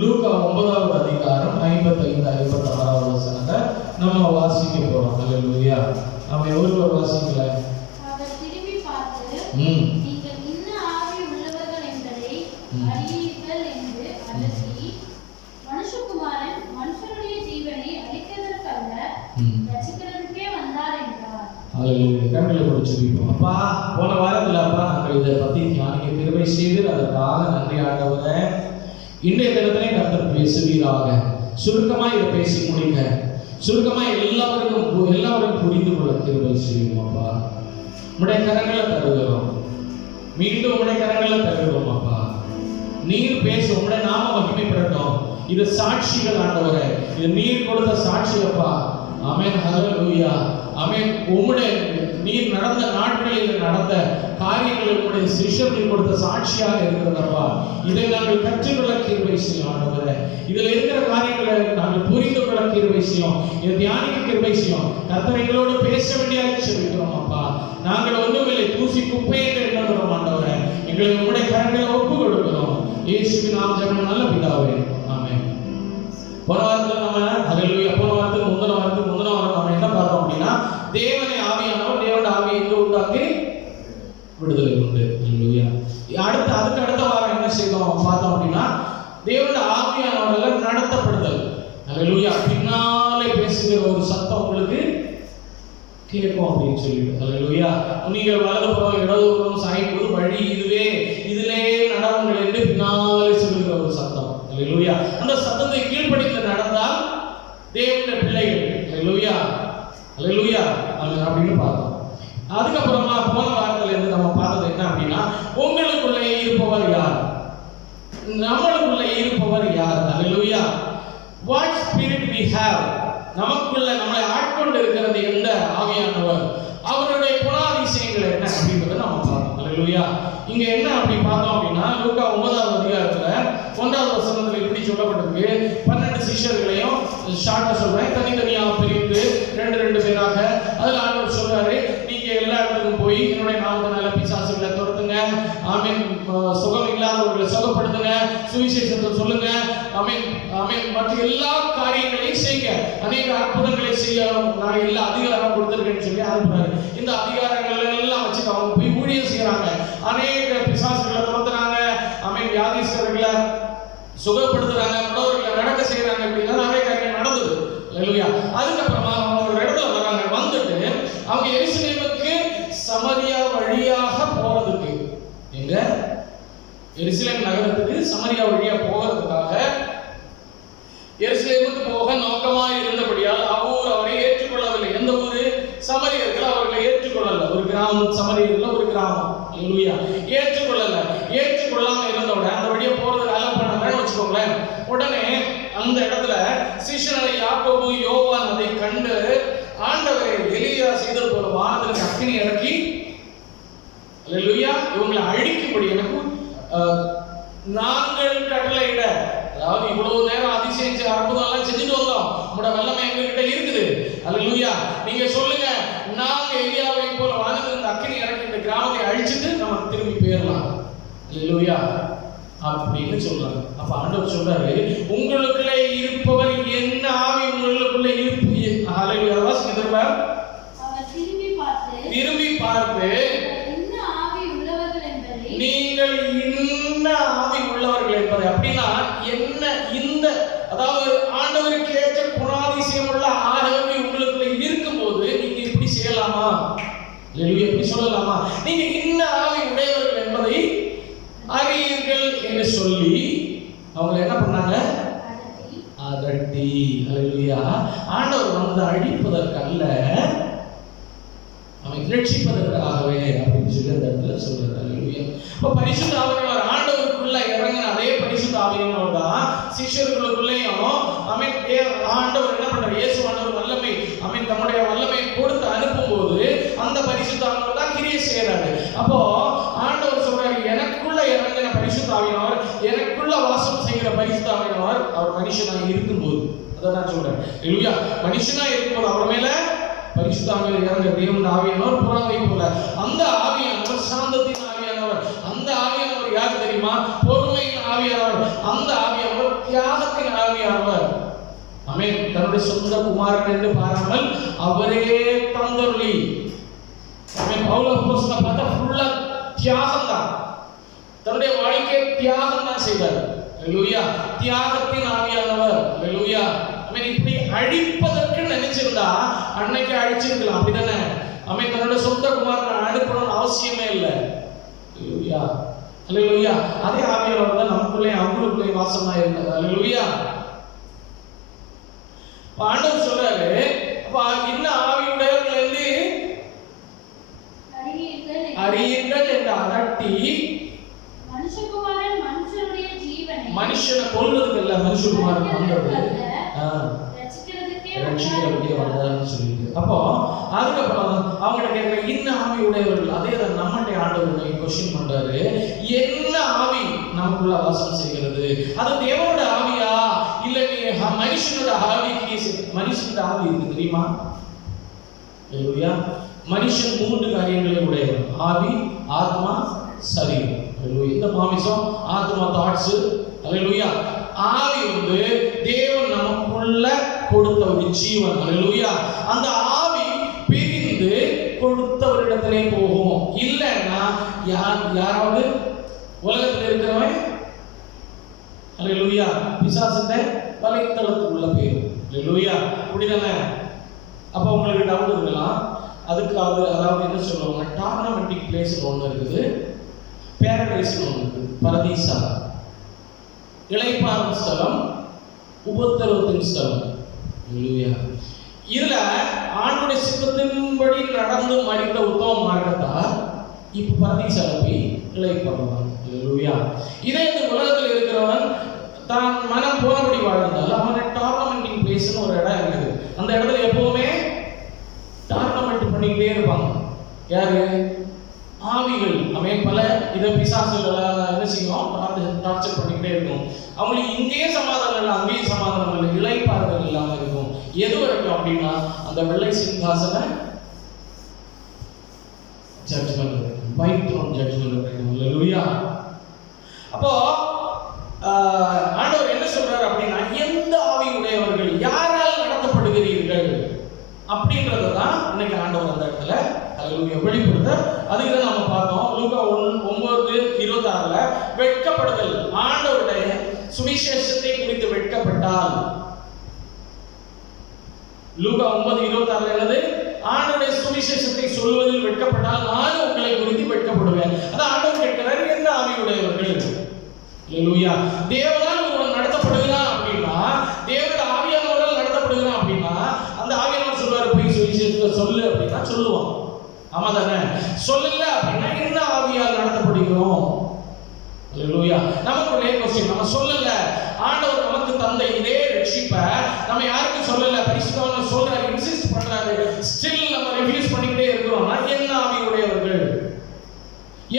லூக்கா 9வது அதிகாரம் 55-56 வசனத்தை நம்ம வாசிக்க போறோம். ஹல்லேலூயா. நாம ஒருவர் வாசிக்கல. அவர் திரும்பி பார்த்து, நீங்கள் இன்ன ஆவி உள்ளவர்கள் என்பதை அறியீர்கள் என்று அதட்டி, மனுஷகுமாரன் மனுஷனுடைய ஜீவனை அழிக்கிறதற்கல்ல ரட்சிக்கிறதுக்கே வந்தார் என்றார். ஹல்லேலூயா. கண்களை முடிச்சிருப்போம். அப்பா, போன வாரத்துல அப்பா நாங்கள் இதை பத்தி தியானிக்க கிருபை செய்து அதற்காக நன்றி ஆண்டவரே. இன்றைய தினத்திலே கர்த்தர் பேசுவீராக. சுருக்கமாக இதை பேசி முடிங்க. சுருக்கமாக எல்லாரும் புரிந்து கொள்ள கிருபை செய்யும் அப்பா. உடைய கரங்களை தருகிறோம். மீண்டும் உடைய கரங்களை தருகிறோம் அப்பா. நீர் பேச உடைய நாம மகிமைப்படட்டும். இது சாட்சிகள் ஆண்டவரே. இது நீர் கொடுத்த சாட்சி அப்பா. ஆமென். ஹல்லேலூயா. ஆமென். உம்முடைய நீர் நடந்த நாட்களில் நடந்த காரியங்கள் உம்முடைய சிஷ்யர்கள் கொடுத்த சாட்சியாக இருக்கிறதப்பா. இதை நாங்கள் கற்றுக்கொள்ள கிருபை செய்யும் ஆண்டவரே. இதில் இருக்கிற காரியங்களை நாங்கள் புரிந்து கொள்ள கிருபை செய்யும். இதை தியானிக்க கிருபை செய்யும். கர்த்தர் எங்களோடு பேச வேண்டியாக சொல்லிக்கிறோம் அப்பா. நாங்கள் ஒன்றுமில்லை, தூசி குப்பை என்று எண்ணுகிறோம் ஆண்டவரே. எங்களை உம்முடைய கரங்களை ஒப்பு கொடுக்கிறோம். இயேசுவின் நாமம் ஜெபம் நல்ல பிதாவே. ஆமென். போன வாரத்தில் நம்ம ஹல்லேலூயா. போன வாரத்துக்கு முந்தின வாரம் நம்ம என்ன பார்த்தோம் அப்படின்னா, தேவனை ஆவியானவர், தேவனுடைய ஆவி எங்க உண்டாக்கி விடுதலை உண்டு. ஹல்லேலூயா. அதுக்கு அடுத்த வாரம் என்ன செய்தோம் பார்த்தோம் அப்படின்னா, தேவனுடைய ஆவியானவரால் நடத்தப்படுதல். ஹல்லேலூயா. பின்னாலே பேசுகிற ஒரு சத்தம் உங்களுக்கு கேட்கும் அப்படின்னு சொல்லிட்டு. ஹல்லேலூயா. நீங்கள் வலதுபுறம் இடதுபுறம் சாய்ப்பது வழி இதுவே, இதிலே நடவுங்கள் என்று பின்னாலே சொல்லுகிற ஒரு சத்தம். ஹல்லேலூயா. அந்த சத்தத்தை கீழ்ப்படிந்து நடந்தால் தேவனுடைய பிள்ளைகள். ஹல்லேலூயா. ஹல்லேலூயா அப்படின்னு பார்த்தோம். அதுக்கப்புறமா போன வாரத்துல இருந்து நம்ம பார்த்தது என்ன அப்படின்னா, உங்களுக்குள்ளே இருப்பவர் யார், நம்மளுக்குள்ளே இருப்பவர் யார். ஹல்லேலூயா. வாட் ஸ்பிரிட் we have, நமக்குள்ள நம்மளை ஆட்கொண்டு இருக்கிறது எந்த ஆவியானவர், அவருடைய குணாதிசயங்கள் என்ன அப்படின்றத நம்ம பார்த்தோம். ஹல்லேலூயா. இங்க என்ன அப்படி பார்த்தோம் அப்படின்னா, லூக்கா 9வது அதிகாரத்துல 1வது வசனத்துல இப்படி சொல்லப்பட்டிருக்கு. 12 சிஷ்யர்களையும் ஷார்ட்டா சொல்றேன், தனித்தனியா பிரித்து 2 பேராக அதுல ஆண்டவர் சொல்றாரு, நீங்க எல்லா இடத்துக்கும் போய் என்னுடைய நாமத்தினால பிசாசுகளை துரத்துங்க, ஆமென், சுகம் இல்லாதவர்களை சுகப்படுத்துங்க, சுவிசேஷத்தை சொல்லுங்க, ஆமென் ஆமென், மற்ற எல்லா காரியங்களையும் செய்யுங்க, அநேக அற்புதங்களை செய்ய நான் எல்லா அதிகாரம் கொடுத்திருக்கேன்னு சொல்லி அனுப்புறாரு. இந்த அதிகாரங்கள் எல்லாம் வச்சு அவங்க போய் ஊழியம் செய்யறாங்க. அநேக பிசாசுகளை துரத்துறாங்க, ஆமென், வியாதிஸ்தர்களை சுகப்படுத்துறாங்க, புலவர்களை நடக்க செய்யறாங்க. இப்படின்னா நிறைய காரியம் நடந்தது. ஹல்லேலூயா. அதுக்கப்புறமா அவங்க ஒரு இடத்துல வராங்க. வந்துட்டு அவங்க எருசலேமுக்கு சமரியா வழியாக போறதுக்கு, எங்க எருசலேம் நகரத்துக்கு சமரியா வழியா போகிறதுக்காக எருசலேமுக்கு போக நோக்கமாக இருந்தபடியால் அவ்வூர் அவரை ஏற்றுக்கொள்ளவில்லை. எந்த ஊரு? சமரியர்கள் அவர்களை ஏற்றுக்கொள்ளல. ஒரு கிராமம், சமரியர்கள் ஒரு கிராமம். ஹல்லேலூயா. ஏற்றுக்கொள்ளாம இருந்தோட அந்த வழியா போறதுக்கு அலோ பண்ணாங்கன்னு வச்சுக்கோங்களேன். உடனே அந்த இடத்துல சீஷனை யாக்கோபு யோவான் அதை கண்டு, ஆண்டவரை எலியா செய்தது போல வானத்திற்கு அக்கினி இறக்கி, ஹல்லேலூயா, இவங்களை அழிக்கும்படி எனக்கு நாங்கள் கட்டளையிட, அதாவது இவ்வளவு நேரம் அதிசயம் அற்புதம் எல்லாம் செஞ்சுட்டு வந்தோம், உங்களோட வல்லமை எங்ககிட்ட இருக்குது. ஹல்லேலூயா. நீங்க சொல்லுங்க, நாங்க எலியாவை போல வானத்திலிருந்து அக்கினி இறக்கி இந்த கிராமத்தை அழிச்சிட்டு நம்ம திரும்பி போயிடலாம். ஹல்லேலூயா அப்படின்னு சொல்றாங்க. அப்ப ஆண்டவர் சொல்றாரு, உங்களுக்குள்ளே இருப்பவர் என்ன ஆவி உங்களுக்குள்ளே இருப்பு. ஹல்லேலூயா. வாசிங்க திரும்ப. அவர் திரும்பி பார்த்து என்ன ஆவி உள்ளவர்கள் என்பதை, நீங்கள் என்ன ஆவி உள்ளவர்கள் என்பதை, அப்படின்னா என்ன, இந்த அதாவது ஆண்டவருக்கு ஏற்ற குணாதிசயம் உள்ள ஆவி உங்களுக்குள்ள இருக்கும்போது நீங்க இப்படி செய்யலாமா, ஹல்லேலூயா, இப்படி சொல்லலாமா, நீங்க என்ன ஆவி உடையவர்கள் என்பதை அறியீர்கள் என்று சொல்லி அவங்க என்ன பண்ணாங்க? அதட்டி. ஹல்லேலூயா. ஆண்டவர் வந்து அழிப்பதற்கல்ல, அவன் ரட்சிப்பதற்காகவே அப்படின்னு சொல்லி அந்த இடத்துல சொல்றாரு. ஹல்லேலூயா. இப்ப பரிசுத்த ஆவியானவர் ஆண்டவருக்குள்ள இறங்கின அதே பரிசுத்த ஆவியானவர் தான் சிஷ்யர்களுக்குள்ளேயும் ஆண்டவர் என்ன பண்றாரு? இயேசு ஆண்டவர் வல்லமை, தம்முடைய வல்லமை கொடுத்து அனுப்பும்போது அந்த பரிசுத்த ஆவியானவர் தான் கிரியை செய்யறாரு. அப்போ ஆண்டவர் சொல்றாரு, எனக்குள்ள இறங்கின பரிசுத்த ஆவியானவர், எனக்குள்ள வாசம் செய்கிற பரிசுத்த ஆவியானவர் அவர் மனுஷனாக இருக்கும்போது, அதான் நான் சொல்றேன். ஹல்லேலூயா. மனுஷனா இருக்கும்போது அவர் மேல பரிசுத்த ஆவியானவர் இறங்க, தேவனுடைய ஆவியானவர் புறாவை போல, அந்த ஆவியானவர் சாந்தத்தின் ஆவியானவர். அந்த ஆவியானவர் யார் தெரியுமா? பொறுமையின் ஆவியானவர். அந்த ஆவியானவர் தியாகத்தின் ஆவியானவர். ஆமென். தன்னுடைய சொந்த குமாரன் என்று பாராமல் அவரே தந்தருளி. ஆமென். பவுல் அப்போஸ்தலன் பார்த்தா ஃபுல்லா தியாகம் தான். தன்னுடைய வாழ்க்கையை தியாகம் தான் செய்தார். ஹல்லேலூயா. தியாகத்தின் ஆவியானவர். ஹல்லேலூயா. ஆமென். இப்படி அழிப்பதற்கு நினைச்சிருந்தா அன்னைக்கு அழிச்சிருக்கலாம். அப்படிதானே? ஆமென். தன்னுடைய சொந்த குமாரனை அனுப்பணும்னு அவசியமே இல்லை. ஹல்லேலூயா. ஹல்லேலூயா. அதே ஆவியானவர் தான் நமக்குள்ளே அவங்களுக்குள்ளே வாசமா இருந்தார். ஹல்லேலூயா. ஆண்டவர் சொல்றாரு, அப்ப இந்த ஆவியுடையவர்கள் என்று அறியுங்கள் என்று அதட்டி, மனுஷகுமாரன் மனுஷனுடைய ஜீவனை மனுஷனை கொல்றதுக்கு இல்ல, மனுஷகுமாரன் வந்தது ரட்சிக்கிறதுக்கே வந்தாருன்னு சொல்லிட்டு. அப்போ அதுக்கப்புறம் அவங்க கேட்கிற இந்த ஆவியுடையவர்கள், அதே தான் நம்மகிட்ட ஆண்டவர் கொஸ்டின் பண்றாரு, என்ன ஆவி நமக்குள்ள வாசம் செய்கிறது? அது தேவனோட ஆவியா இல்ல மனுஷனோட ஆவிக்கு? மனுஷனோட ஆவி இருக்கு தெரியுமா? ஹல்லேலூயா. மனுஷன் 3 காரியங்களை உடையவன்: ஆவி, ஆத்மா, சரீரம். ஹல்லேலூயா. இந்த மாமிசம், ஆத்மா, தாட்ஸ். ஹல்லேலூயா. ஆவி வந்து தேவன் நமக்குள்ள கொடுத்த ஒரு ஜீவன். ஹல்லேலூயா. அந்த ஆவி பிரிந்து கொடுத்தவரிடத்திலே போகும். இல்லைன்னா யாராவது உலகத்தில் இருக்கிறவன் ஹல்லேலூயா பிசாசுட்ட வலைத்தளத்துக்குள்ள போயிடும். ஹல்லேலூயா. புரியுதானே? அப்ப உங்களுக்கு டவுட் இருக்கலாம். அதுக்கு அதாவது என்ன சொல்லுவாங்க, டார்னமெண்டிக் பிளேஸ் ஒன்று இருக்குது, பேரடைஸ் ஒன்று இருக்குது, பரதீசா, இளைப்பாறும் ஸ்தலம், உபத்திரவத்தின் ஸ்தலம். ஹல்லேலூயா. இதுல ஆண்டுடைய சித்தத்தின்படி நடந்து மறித்த உத்தம மார்க்கத்தார் இப்ப பரதீசால போய் இளைப்பாறுவாங்க. ஹல்லேலூயா. இதே இந்த உலகத்தில் இருக்கிறவன் தான் மனம் போனபடி வாழ்ந்தால் அவனை டார்னமெண்டிங் பிளேஸ்னு ஒரு இடம் இருக்குது. அந்த இடத்துல எப்பவுமே டார்னமெண்ட் பண்ணிக்கிட்டே இருப்பாங்க. யாரு? ஆவிகள். அவன் பல இதை பிசாசுகள் என்ன செய்யும், டார்ச்சர் பண்ணிக்கிட்டே இருக்கும். அவங்களுக்கு இங்கேயே சமாதானம் இல்லை, அங்கேயும் சமாதானம் இல்லை, இளைப்பாறுதல் இல்லாம இருக்கும். எது வரைக்கும் அப்படின்னா அந்த வெள்ளை சிங்காசன ஜட்ஜ்மெண்ட், ஒயிட் த்ரோன் ஜட்ஜ்மெண்ட் வரைக்கும். ஹல்லேலூயா. அப்போ ஆண்டவர் என்ன சொல்றாரு அப்படின்னா, எந்த ஆவி உடையவர்கள், யாரால் நடத்தப்படுகிறீர்கள் அப்படின்றதான் இன்னைக்கு ஆண்டவர் அந்த இடத்துல வெளிப்படுத்த. அதுக்கு தான் நம்ம பார்த்தோம் லூக்கா 9:26 வெட்கப்படுதல். ஆண்டவருடைய சுவிசேஷத்தை குறித்து வெட்கப்பட்டால், லூக்கா 9:26 என்னது? ஆண்டவருடைய சுவிசேஷத்தை சொல்வதில் வெட்கப்பட்டால் நான் உங்களை குறித்து வெட்கப்படுவேன். அதான் ஆண்டவர் கேட்கிறார், எந்த ஆவியுடையவர்கள்? ஹல்லேலூயா. தேவனால் ஒருவன் நடத்தப்படுகிறான் அப்படின்னா, தேவனுடைய ஆவியானவரால் நடத்தப்படுகிறான் அப்படின்னா, அந்த ஆவியானவர் சொல்வாரு, போய் சுவிசேஷத்தை சொல்லு அப்படின்னா சொல்லுவான். ஆமா தானே? சொல்லல அப்படின்னா என்ன ஆவியால் நடத்தப்படுகிறோம்? ஹல்லேலூயா. நமக்குள்ளே क्वेश्चन, நம்ம சொல்லல, ஆண்டவர் நமக்கு தந்த இதே ரட்சிப்பை நம்ம யாருக்கும் சொல்லல, பரிசுத்தவான் சொல்றாரு, இன்சிஸ்ட் பண்றாரு, ஸ்டில் நம்ம ரிஃப்யூஸ் பண்ணிக்கிட்டே இருக்கிறோம்னா என்ன ஆவியுடையவர்கள்?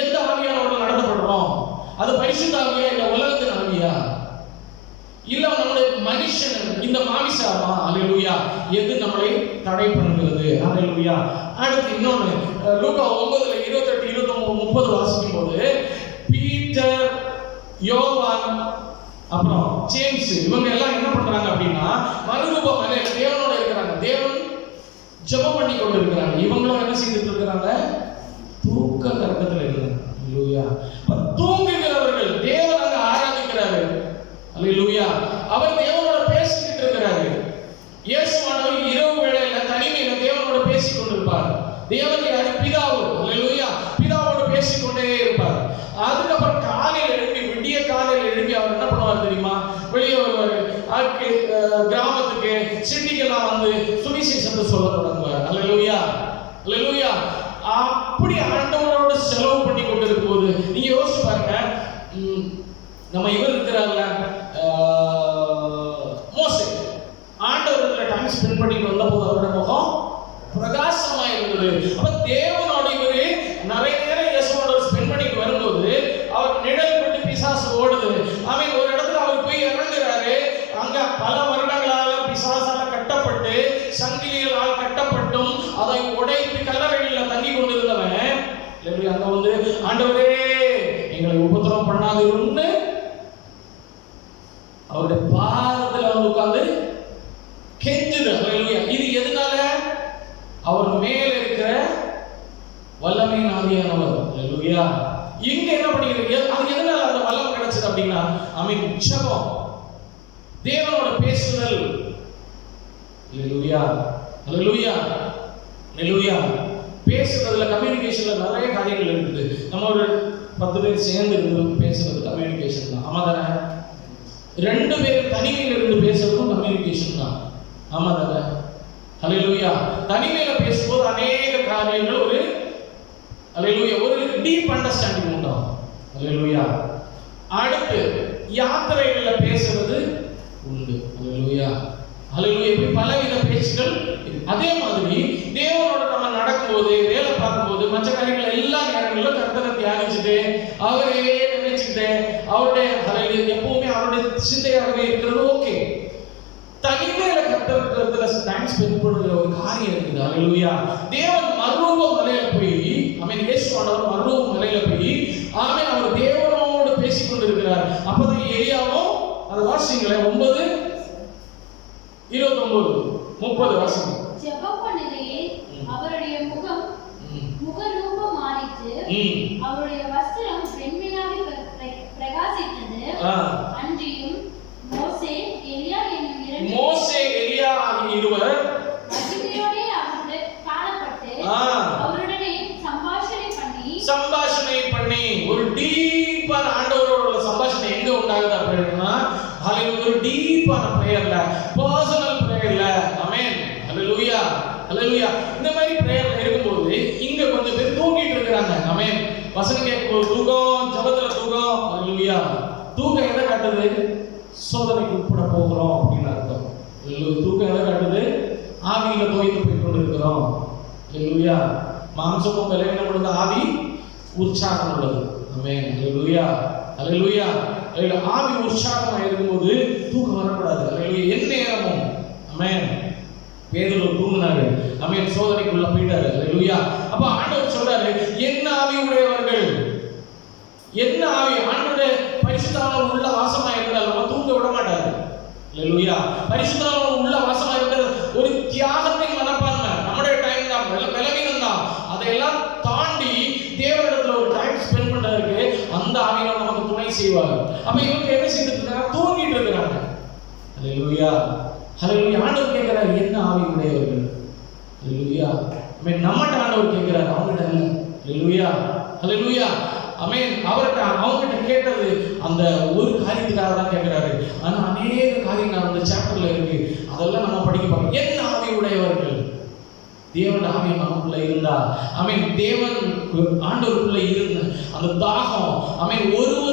எந்த ஆவியானவர்கள் நடத்தப்படுறோம்? அது பரிசுத்த ஆவியா இல்ல உலகத்தின் ஆவியா? இல்ல நம்முடைய மனுஷன் இந்த மாமிசாமா? ஹல்லேலூயா. எது நம்மளை தடை பண்ணுகிறது? ஹல்லேலூயா. அடுத்து இன்னொன்னு, லூக்கா 9:28, 29, 30 வாசிக்கும் போது பீட்டர், யோவான், அப்புறம் ஜேம்ஸ் இவங்க எல்லாம் என்ன பண்றாங்க அப்படின்னா, மறுரூப மலையில தேவனோட இருக்கிறாங்க. தேவன் ஜெபம் பண்ணி கொண்டு இருக்கிறாங்க. இவங்களும் என்ன செய்துட்டு இருக்கிறாங்க? தூக்க கலக்கத்தில் இருக்கிறாங்க. ஹல்லேலூயா. தூங்குகிறவர்கள் தேவன் அங்க ஆராதிக்கிறாரு. ஹல்லேலூயா. அவர் தேவனோட பேசிக்கிட்டு இருக்கிறாரு. இயேசுவானவர் இரவு வேளையில தனிமையில தேவனோட பேசிக் கொண்டிருப்பார். தேவன் யாரு? பிதாவு. ஹல்லேலூயா. பிதாவோடு பேசிக்கொண்டே இருப்பார். அதுக்கப்புறம் காலையில எழுப்பி, விடிய காலையில எழுப்பி அவர் என்ன பண்ணுவார் தெரியுமா? வெளியே வருவாரு, கிராமத்துக்கு, சிட்டிக்கெல்லாம் வந்து சுவிசேஷத்தை சொல்ல தொடங்குவார். ஹல்லேலூயா. ஹல்லேலூயா. அப்படி ஆண்டவரோட செலவு பண்ணி கொண்டு இருக்கும்போது நீங்க யோசிச்சு பாருங்க, நம்ம இவர் இருக்கிறார்ல மோசே, ஆண்டவரத்துல டைம் ஸ்பெண்ட் பண்ணிட்டு வந்த போது அவரோட முகம் பிரகாசமா இருந்தது. அப்ப தேவனோட இவரு நிறைய நேரம் இயேசுவோட ஸ்பெண்ட் பண்ணிட்டு வரும்போது அவர் நிழல் பட்டு பிசாசு ஓடுது. அவன் ஒரு இடத்துல அவர் போய் இறங்குறாரு. அங்க பல வருடங்களாக பிசாசால கட்டப்பட்டு, சங்கிலிகளால் கட்டப்பட்டும் அதை உடைத்து கல்லறைகளில் தங்கி கொண்டிருந்தவன் அங்க வந்து, ஆண்டவரே எங்களை உபத்திரவம் பண்ணாதுன்னு அவர் அவருடைய பாதத்துல வந்து உட்கார்ந்து கெஞ்சுது. ஹல்லேலூயா. இது எதனால? அவர் மேல இருக்கிற வல்லமையின் ஆவியானவர். ஹல்லேலூயா. இங்க என்ன பண்ணிக்கிறீங்க? அது எதனால அந்த வல்லமை கிடைச்சது அப்படின்னா, ஜெபம், தேவனோட பேசுதல். ஹல்லேலூயா. ஹல்லேலூயா. ஹல்லேலூயா. பேசுறதுல, கம்யூனிகேஷன்ல நிறைய காரியங்கள் இருக்குது. நம்ம ஒரு 10 பேர் சேர்ந்து இருந்து பேசுறது கம்யூனிகேஷன் தான். ஆமா தானே? 2 பேர் தனிமையில இருந்து பேசுறதும் கம்யூனிகேஷன் தான். ஆமா தானே? ஹல்லேலூயா. தனிமையில பேசும்போது அநேக காரியங்கள் ஒரு ஹல்லேலூயா ஒரு டீப் அண்டர்ஸ்டாண்டிங் உண்டாகும். ஹல்லேலூயா. அடுத்து யாத்திரைகள்ல பேசுறது உண்டு. ஹல்லேலூயா. ஹல்லேலூயா. இப்படி பலவித பேச்சுகள். அதே மாதிரி தேவனோட நம்ம நடக்கும்போது, வேலை பார்க்கும்போது, மற்ற காரியங்கள் எல்லா நேரங்களிலும் கர்த்தரை தியானிச்சுட்டு, அவரே நினைச்சுட்டு, அவருடைய எப்பவுமே அவருடைய சிந்தையாகவே இருக்கிறது ஓகே. தனிமையில கர்த்தர்கிட்ட டைம் ஸ்பெண்ட் பண்ணுற ஒரு காரியம் இருக்குது. ஹல்லேலூயா. தேவன் மறுரூப மலையில போய், இயேசுவானவர் மறுரூப மலையில போய், அவர் தேவனோடு பேசிக் கொண்டிருக்கிறார். அப்பதான் எலியாவும், அதை வாசிங்களேன், 9:29-30 வாசிங்க. ஜெபம் பண்ணுகையே அவருடைய முகரூபம் மாறிற்று, அவருடைய வஸ்திரம் வெண்மையாக பிரகாசித்தது. அன்றியும் மோசே எலியா ஆகிய இருவர் மகிமையோடே அவருடன் காணப்பட்டு அவருடனே சம்பாஷணை பண்ணி ஒரு டீப்பான ஆண்டவரோட சம்பாஷணை எங்க உண்டாகுது அப்படின்னா, ஒரு டீப்பான பிரேயர்ல, பர்சனல் பிரேயர்ல. ஆமென். ஹல்லேலூயா. ஹல்லேலூயா. இந்த மாதிரி பிரேயர்ல இருக்கும்போது இங்க கொஞ்சம் பேர் தூங்கிட்டு இருக்காங்க. ஆமென். வசனம் கேட்கும்போது தூக்கம், ஜெபத்துல தூக்கம். ஹல்லேலூயா. தூக்கம் எதை காட்டுது? சோதனைக்கு உட்பட போகிறோம் அப்படின்னு அர்த்தம். தூக்கம் எதை காட்டுது? ஆவியில தோய்ந்து போய் கொண்டிருக்கிறோம். ஹல்லேலூயா. மாம்சமும் பலவீனம் உள்ளது, ஆவி உற்சாகம் உள்ளது. ஆமென். ஹல்லேலூயா. ஹல்லேலூயா. ஆவி உற்சாகமா இருக்கும்போது தூக்கம் வரக்கூடாது. ஹல்லேலூயா. எந்நேரமும் ஆமென். பேதுரு தூங்கினாரு. ஆமென். சோதனைக்குள்ள போயிட்டாரு. ஹல்லேலூயா. அப்ப ஆண்டவர் சொல்றாரு, என்ன ஆவி உடையவர்கள், என்ன ஆவி, ஆண்டவருடைய பரிசுத்த ஆவி உள்ள வாசமா இருந்தால் நம்ம தூங்க விட மாட்டாரு. ஹல்லேலூயா. பரிசுத்த ஆவி உள்ள வாசமா இருக்கிறது ஒரு தியாகத்தின் மனப்பான்மை. நம்முடைய டைம் தான், பலவீனம் தான், அதையெல்லாம் தாண்டி தேவனிடத்துல ஒரு டைம் ஸ்பெண்ட் பண்றதுக்கு அந்த ஆவியானவர் நமக்கு துணை செய்வார். அப்ப இவங்க என்ன செய்துட்டு இருக்காங்க? தூங்கிட்டு இருக்கிறாங்க. ஹல்லேலூயா. ஹல்லேலூயா. ஆண்டவர் கேட்கிறார், என்ன ஆவி உடையவர்கள். ஹல்லேலூயா. நம்மட்ட ஆண்டவர் கேட்கிறார், அவங்ககிட்ட இல்ல. ஹல்லேலூயா. ஹல்லேலூயா. அவங்ககிட்ட கேட்டது அந்த ஒரு காரியத்துக்காக தான் கேட்கிறாரு. ஆனா அநேக காரியங்கள் அந்த சாப்டர்ல இருக்கு. அதெல்லாம் நம்ம படிக்க பார்க்கணும். என்ன ஆவி உடையவர்கள்? தேவன் ஆவி நமக்குள்ள இருந்தா, தேவன் ஆண்டவருக்குள்ள இருந்த அந்த தாகம், ஒருவர்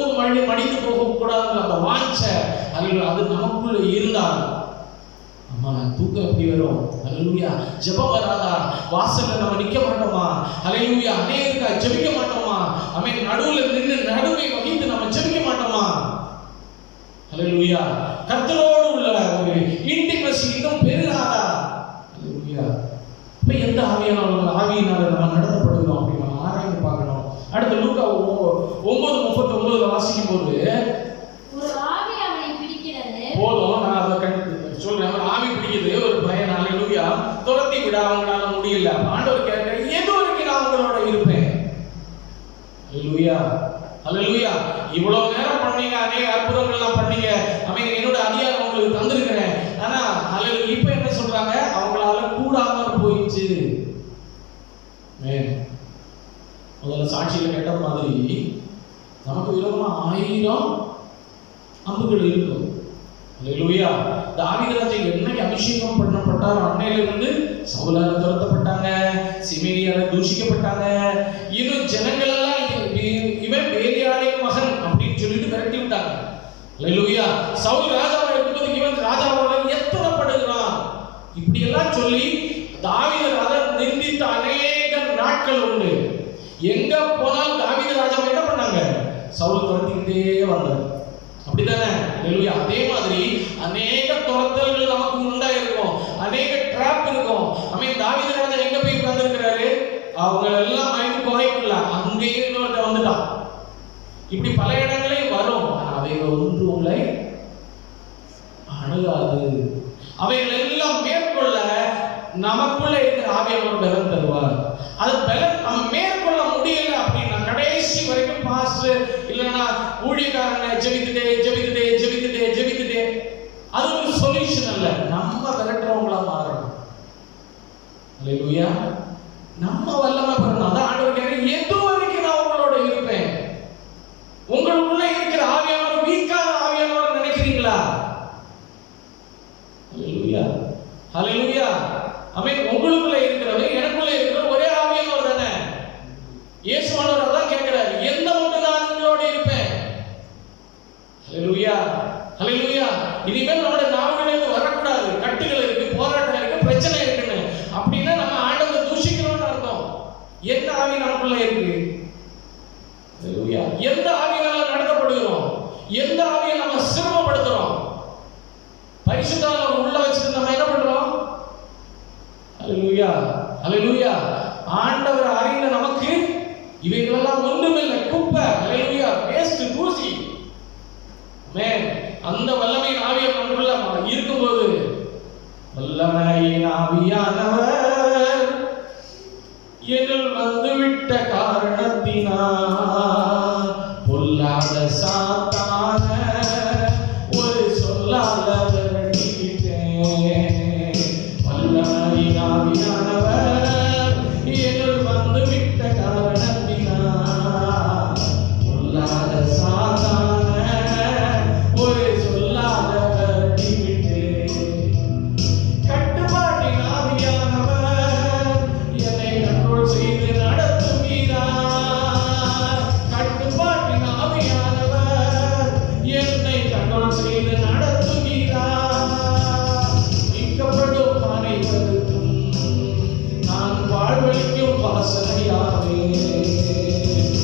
மடிந்து போக கூடாதுன்ற அந்த வாஞ்சை, அது நமக்குள்ள இருந்தால் தூக்கம் எப்படி வரும்? ஹல்லேலூயா. ஜெபம் வராதா? வாசல்ல நம்ம நிக்க மாட்டோமா? ஹல்லேலூயா. அநேகருக்கா ஜெபிக்க மாட்டோமா? நடுவுல நின்று நடுவை வகித்து நம்ம ஜெபிக்க மாட்டோமா? ஹல்லேலூயா. கர்த்தரோடு உள்ள ஒரு இன்டிமசி இன்னும் பெருகாதா? ஹல்லேலூயா. இப்ப எந்த ஆவியினால நம்ம நடத்தப்படுகிறோம் அப்படின்னு நம்ம ஆராய்ந்து பார்க்கணும். அடுத்து லூக்கா 9:39 வாசிக்கும் போது, ஒரு ஆவி அவனை பிடிக்கிறது. போதும், நான் அதை சொல்றேன். ஆவி பிடிக்குது, ஒரு பையன். ஹல்லேலூயா. துரத்தி விட அவங்களால முடியல. ஆண்டவர் கேட்கிற, எது வரைக்கும் நான் அவங்களோட இருப்பேன்? ஹல்லேலூயா. ஹல்லேலூயா. இவ்வளவு நேரம் பண்ணீங்க, அநேக அற்புதங்கள் எல்லாம் பண்ணீங்க, என்னோட அதிகாரம் உங்களுக்கு தந்திருக்கிறேன். ஆனா ஹல்லேலூயா, இப்ப என்ன சொல்றாங்க? அவங்களால கூடாம போயிடுச்சு. முதல்ல சாட்சியில கேட்ட மாதிரி நமக்கு விரோதமா 1000 அம்புகள் இருக்கும். ஹல்லேலூயா. தாவீது ராஜா என்னைக்கு அபிஷேகம் பண்ணப்பட்டார், அன்னையிலிருந்து சவுலால துரத்தப்பட்டாங்க, சிமேயால தூஷிக்கப்பட்டாங்க. இன்னும் ஜனங்கள் எல்லாம் இவன் பேலியாளின் மகன் அப்படின்னு சொல்லிட்டு விரட்டி விட்டாங்க. ஹல்லேலூயா. சவுல் ராஜாவா இருக்கும்போது இவன் ராஜாவோட எத்தனைப்படுகிறான் இப்படி எல்லாம் சொல்லி தாவீது ராஜா நிந்தித்த அநேக நாட்கள் உண்டு. எங்க போனாலும் தாவீது ராஜாவை என்ன பண்ணாங்க? சவுல் துரத்திக்கிட்டே வந்தார். அப்படிதானே? ஹல்லேலூயா. அதே மாதிரி அநேக துரத்தல்கள் நமக்கு உண்டாயிருக்கும், அநேக ட்ராப் இருக்கும். தாவீது ராஜா எங்க போய் உட்கார்ந்திருக்கிறாரு? அவங்க எல்லாம் மைண்ட் குறைக்கல, அங்கேயே இன்னொருத்த வந்துட்டான். இப்படி பல இடங்களே வரும். ஆனா அவைகள் ஒன்று உங்களை அவைகள் எல்லாம் மேற்கொள்ள நமக்குள்ள இருக்கிற ஆவியானவர் பலன் தருவார். அது பலன் நம்ம மேற்கொள்ள முடியல அப்படின்னா கடைசி வரைக்கும் பாஸ்டர் இல்லைன்னா ஊழியக்காரங்க ஜெபித்துட்டே அது ஒரு சொல்யூஷன் அல்ல. நம்ம விரட்டுறவங்களா மாறணும். அல்லேலூயா. நம்ம வல்லமை பெறணும். அதான் ஆண்டவர் கேட்கிறார், எது வரைக்கும் நான் உங்களோட இருப்பேன்? உங்களுக்குள்ள இருக்கிற ஆவியானவர் வீக்கான ஆவியானவர் நினைக்கிறீங்களா? அல்லேலூயா, அல்லேலூயா. ஆமென். உங்களுக்குள்ள இருக்கிறவர் எனக்குள்ள இருக்கிற ஒரே ஆவியானவர் தானே. இயேசுவானவர் அதான் கேட்கிறார், எந்த மட்டும் நான் உங்களோட இருப்பேன்? அல்லேலூயா, அல்லேலூயா. இனிமேல் நம்முடைய நாவுகளிலிருந்து வரக்கூடாது கட்டுகள் இருக்கு, போராட்டம் இருக்கு, பிரச்சனை இருக்குன்னு. அப்படின்னா நம்ம ஆண்டவரை தூஷிக்கிறோம்னு அர்த்தம். என்ன ஆவி நமக்குள்ள இருக்கு? அல்லேலூயா. எந்த ஆவியால நடத்தப்படுகிறோம்? எந்த ஆவியை நம்ம சிரமப்படுத்துறோம்? பரிசுத்த ஆவியை உள்ள வச்சிட்டு நம்ம என்ன பண்றோம்? அல்லேலூயா, அல்லேலூயா. ஆண்டவர் அறிந்த நமக்கு இவைகளெல்லாம் ஒன்றுமில்லை, குப்பை. அல்லேலூயா, வேஸ்ட், தூசி. ஆமென். அந்த வல்லமையின் ஆவியை நமக்குள்ள இருக்கும்போது வல்லமையின் ஆவியானவர் என்னுள் வந்துவிட்ட காரணத்தினால் பொல்லாத சாத்தான ஒரு சொல்லால விரட்டிவிட்டேன். வல்லமையின் ஆவியானவர் என்னுள் வந்துவிட்ட காரணத்தினால் பொல்லாத சாத்தான ஒரு சொல்லாத விரட்டிவிட்டேன். கட்டுப்பாட்டின் ஆவியானவர் என்னை கண்ட்ரோல் செய்து நடத்துகிறார். கட்டுப்பாட்டின் ஆவியானவர் என்னை கண்ட்ரோல் செய்து நடத்துகிறார். மீட்கப்படும் அனைவருக்கும் நான் வாழ்வளிக்கும் வாசனையாவே.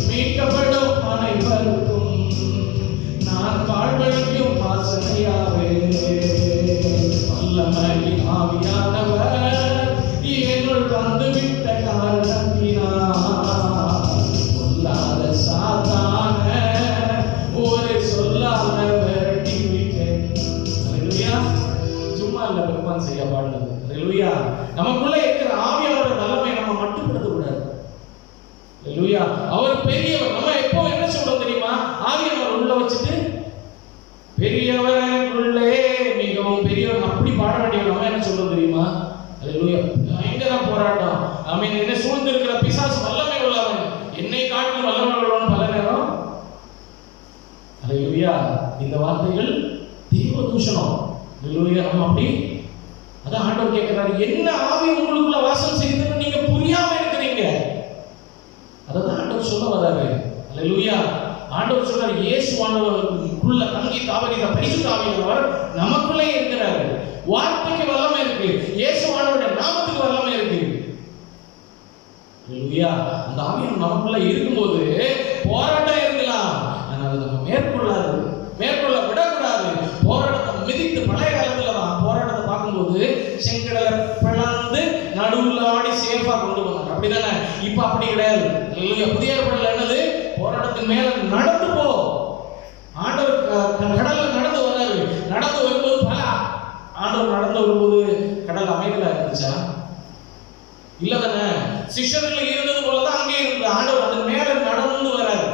மீட்கப்படும் அனைவருக்கும் நான் வாழ்வளிக்கும் வாசனையாவே. வல்லமையின் ஆவியானவர் என்னுள் வந்துவிட்ட காரணத்தினால் பொல்லாத சாத்தான ஒரு சொல்லால விரட்டிவிட்டேன். அல்லேலூயா. சும்மா இல்ல பெருமான் செய்ய பாடுனது. அல்லேலூயா. நமக்குள்ள இருக்கிற ஆவியானோட வல்லமை நம்ம மட்டுப்படுத்த கூடாது. அல்லேலூயா. அவர் பெரியவர். நம்ம எப்போ என்ன சொல்றோம் தெரியுமா? ஆவியானவர் உள்ள வச்சுட்டு பெரியவர் எனக்குள்ளே மிகவும் பெரியவர் அப்படி பாட வேண்டிய நம்ம என்ன சொல்றோம் தெரியுமா? அல்லேலூயா. பயங்கர போராட்டம். ஆமென். என்ன சூழ்ந்து இருக்கிற பிசாசு வல்லமை உள்ளவன், என்னை காட்டிலும் வல்லமை உள்ளவன் பல நேரம். அல்லேலூயா. இந்த வார்த்தைகள் தேவ தூஷணம். அல்லேலூயா. நம்ம அப்படி அதான் ஆண்டவர் கேட்கிறாரு, என்ன ஆவி உங்களுக்குள்ள வாசம் செய்யுதுன்னு நீங்க புரியாம இருக்கிறீங்க. அதான் ஆண்டவர் சொல்ல வராரு. அல்லேலூயா. ஆண்டவர் சொல்றாரு, இயேசுவானவருக்குள்ள தங்கி தாவரித பரிசுத்த ஆவியானவர் நமக்குள்ளே இருக்கிறாரு. வார்த்தைக்கு வல்லமை இருக்கு, இயேசுவானவருடைய நாமத்துக்கு வல்லமை இருக்கு. அல்லேலூயா. அந்த ஆவியானவர் நமக்குள்ள இருக்கும்போது போராட்டம் இருக்கலாம், ஆனா அதை நம்ம மேற்கொள்ள விடக்கூடாது. போராட்டத்தை மிதித்து பழைய காலத்துல போராட்டத்தை பார்க்கும்போது செங்கடலை பிளந்து நடுவுல ஆடி சேஃபா கொண்டு வந்தாங்க. அப்படிதானே? இப்ப அப்படி கிடையாது. அல்லேலூயா. புதிய ஏற்பாடுல என்னது? போராட்டத்தின் மேல நடந்து போ. ஆண்டவர் கடல்ல நடந்து வர்றாரு. நடந்து வரும்போது பல ஆண்டவர் நடந்து வரும்போது கடல் அமைதலா இருந்துச்சா? இல்லதானே? சிஷ்யர்கள் இருந்தது போலதான் அங்கே இருந்தது. ஆண்டவர் அதன் மேல நடந்து வர்றாரு.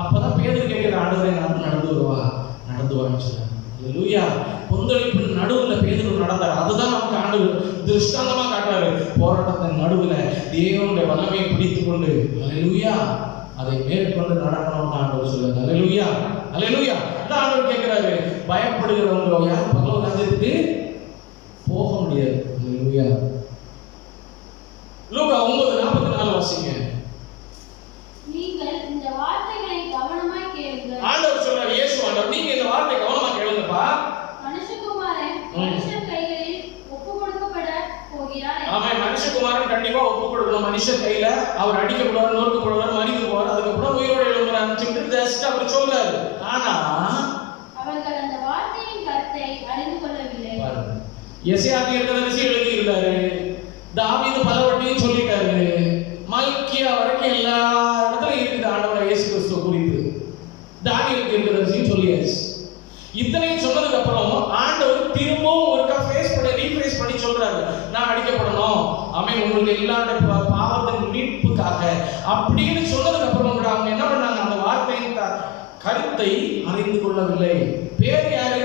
அப்பதான் பேதுரு கேட்கிற, ஆண்டவரே நான் நடந்து வருவான்னு சொல்றாரு. அல்லேலூயா. கொந்தளிப்பின் நடுவுல பேதுரு நடந்தார். அதுதான் நமக்கு ஆண்டவர் திருஷ்டாந்தமா காட்டுறாரு. போராட்டத்தின் நடுவுல தேவனுடைய வல்லமையை பிடித்துக் கொண்டு அல்லேலூயா அதை மேற்கொண்டு நடக்கணும்னு ஆண்டவர் சொல்றாரு. அல்லேலூயா, அல்லேலூயா. அதான் ஆண்டவர் கேட்கிறாரு, பயப்படுகிறவங்க யாரும் பரலோக ராஜ்யத்துக்கு போக முடியாது. அல்லேலூயா. லூக்கா 9:44 வாசிங்க. நீங்கள் இந்த வார்த்தைகளை கவனமாய் கேளுங்கள். ஆண்டவர் சொல்றாரு, இயேசு ஆண்டவர், நீங்க இந்த வார்த்தையை கவனமா கேளுங்கப்பா. மனுஷகுமாரன் மனுஷர் கைகளில் ஒப்புக்கொடுக்கப்பட போகிறார். ஆமென். மனுஷகுமாரன் கண்டிப்பா ஒப்பு கொடுக்கணும் மனுஷர் கையில. அவர் அடிக்கப்படுவார், நொறுக்கப்படுவார், மரித்து போவார், அதுக்கப்புறம் உயிரோட எழும்புறாருன்னு சொல்லிட்டு ஜஸ்ட் அவர் சொல்றாரு. ஆனா அவர்கள் அந்த வார்த்தையின் கருத்தை அறிந்து கொள்ளவில்லை. எசேயா தீர்க்கதரிசி எழுதி இருந்தாரு, தாவீது பலவற்றையும் சொல்லிட்டாரு, மல்கியா வரைக்கும் எல்லா இடத்துலயும் இருக்குது ஆண்டவர் இயேசு கிறிஸ்துவ குறித்து. தானியேல் தீர்க்கதரிசியும் சொல்லியாச்சு. இத்தனை சொன்னதுக்கு அப்புறம் ஆண்டவர் திரும்பவும் ஒருக்கா ஃபேஸ் பண்ணி உங்களுக்கு எல்லாருடைய பாவத்தின் மீட்புக்காக அப்படின்னு சொன்னதுக்கு அப்புறம் கூட அவங்க என்ன பண்ணாங்க, அந்த வார்த்தையின் கருத்தை அறிந்து கொள்ளவில்லை. பேர் யாரு?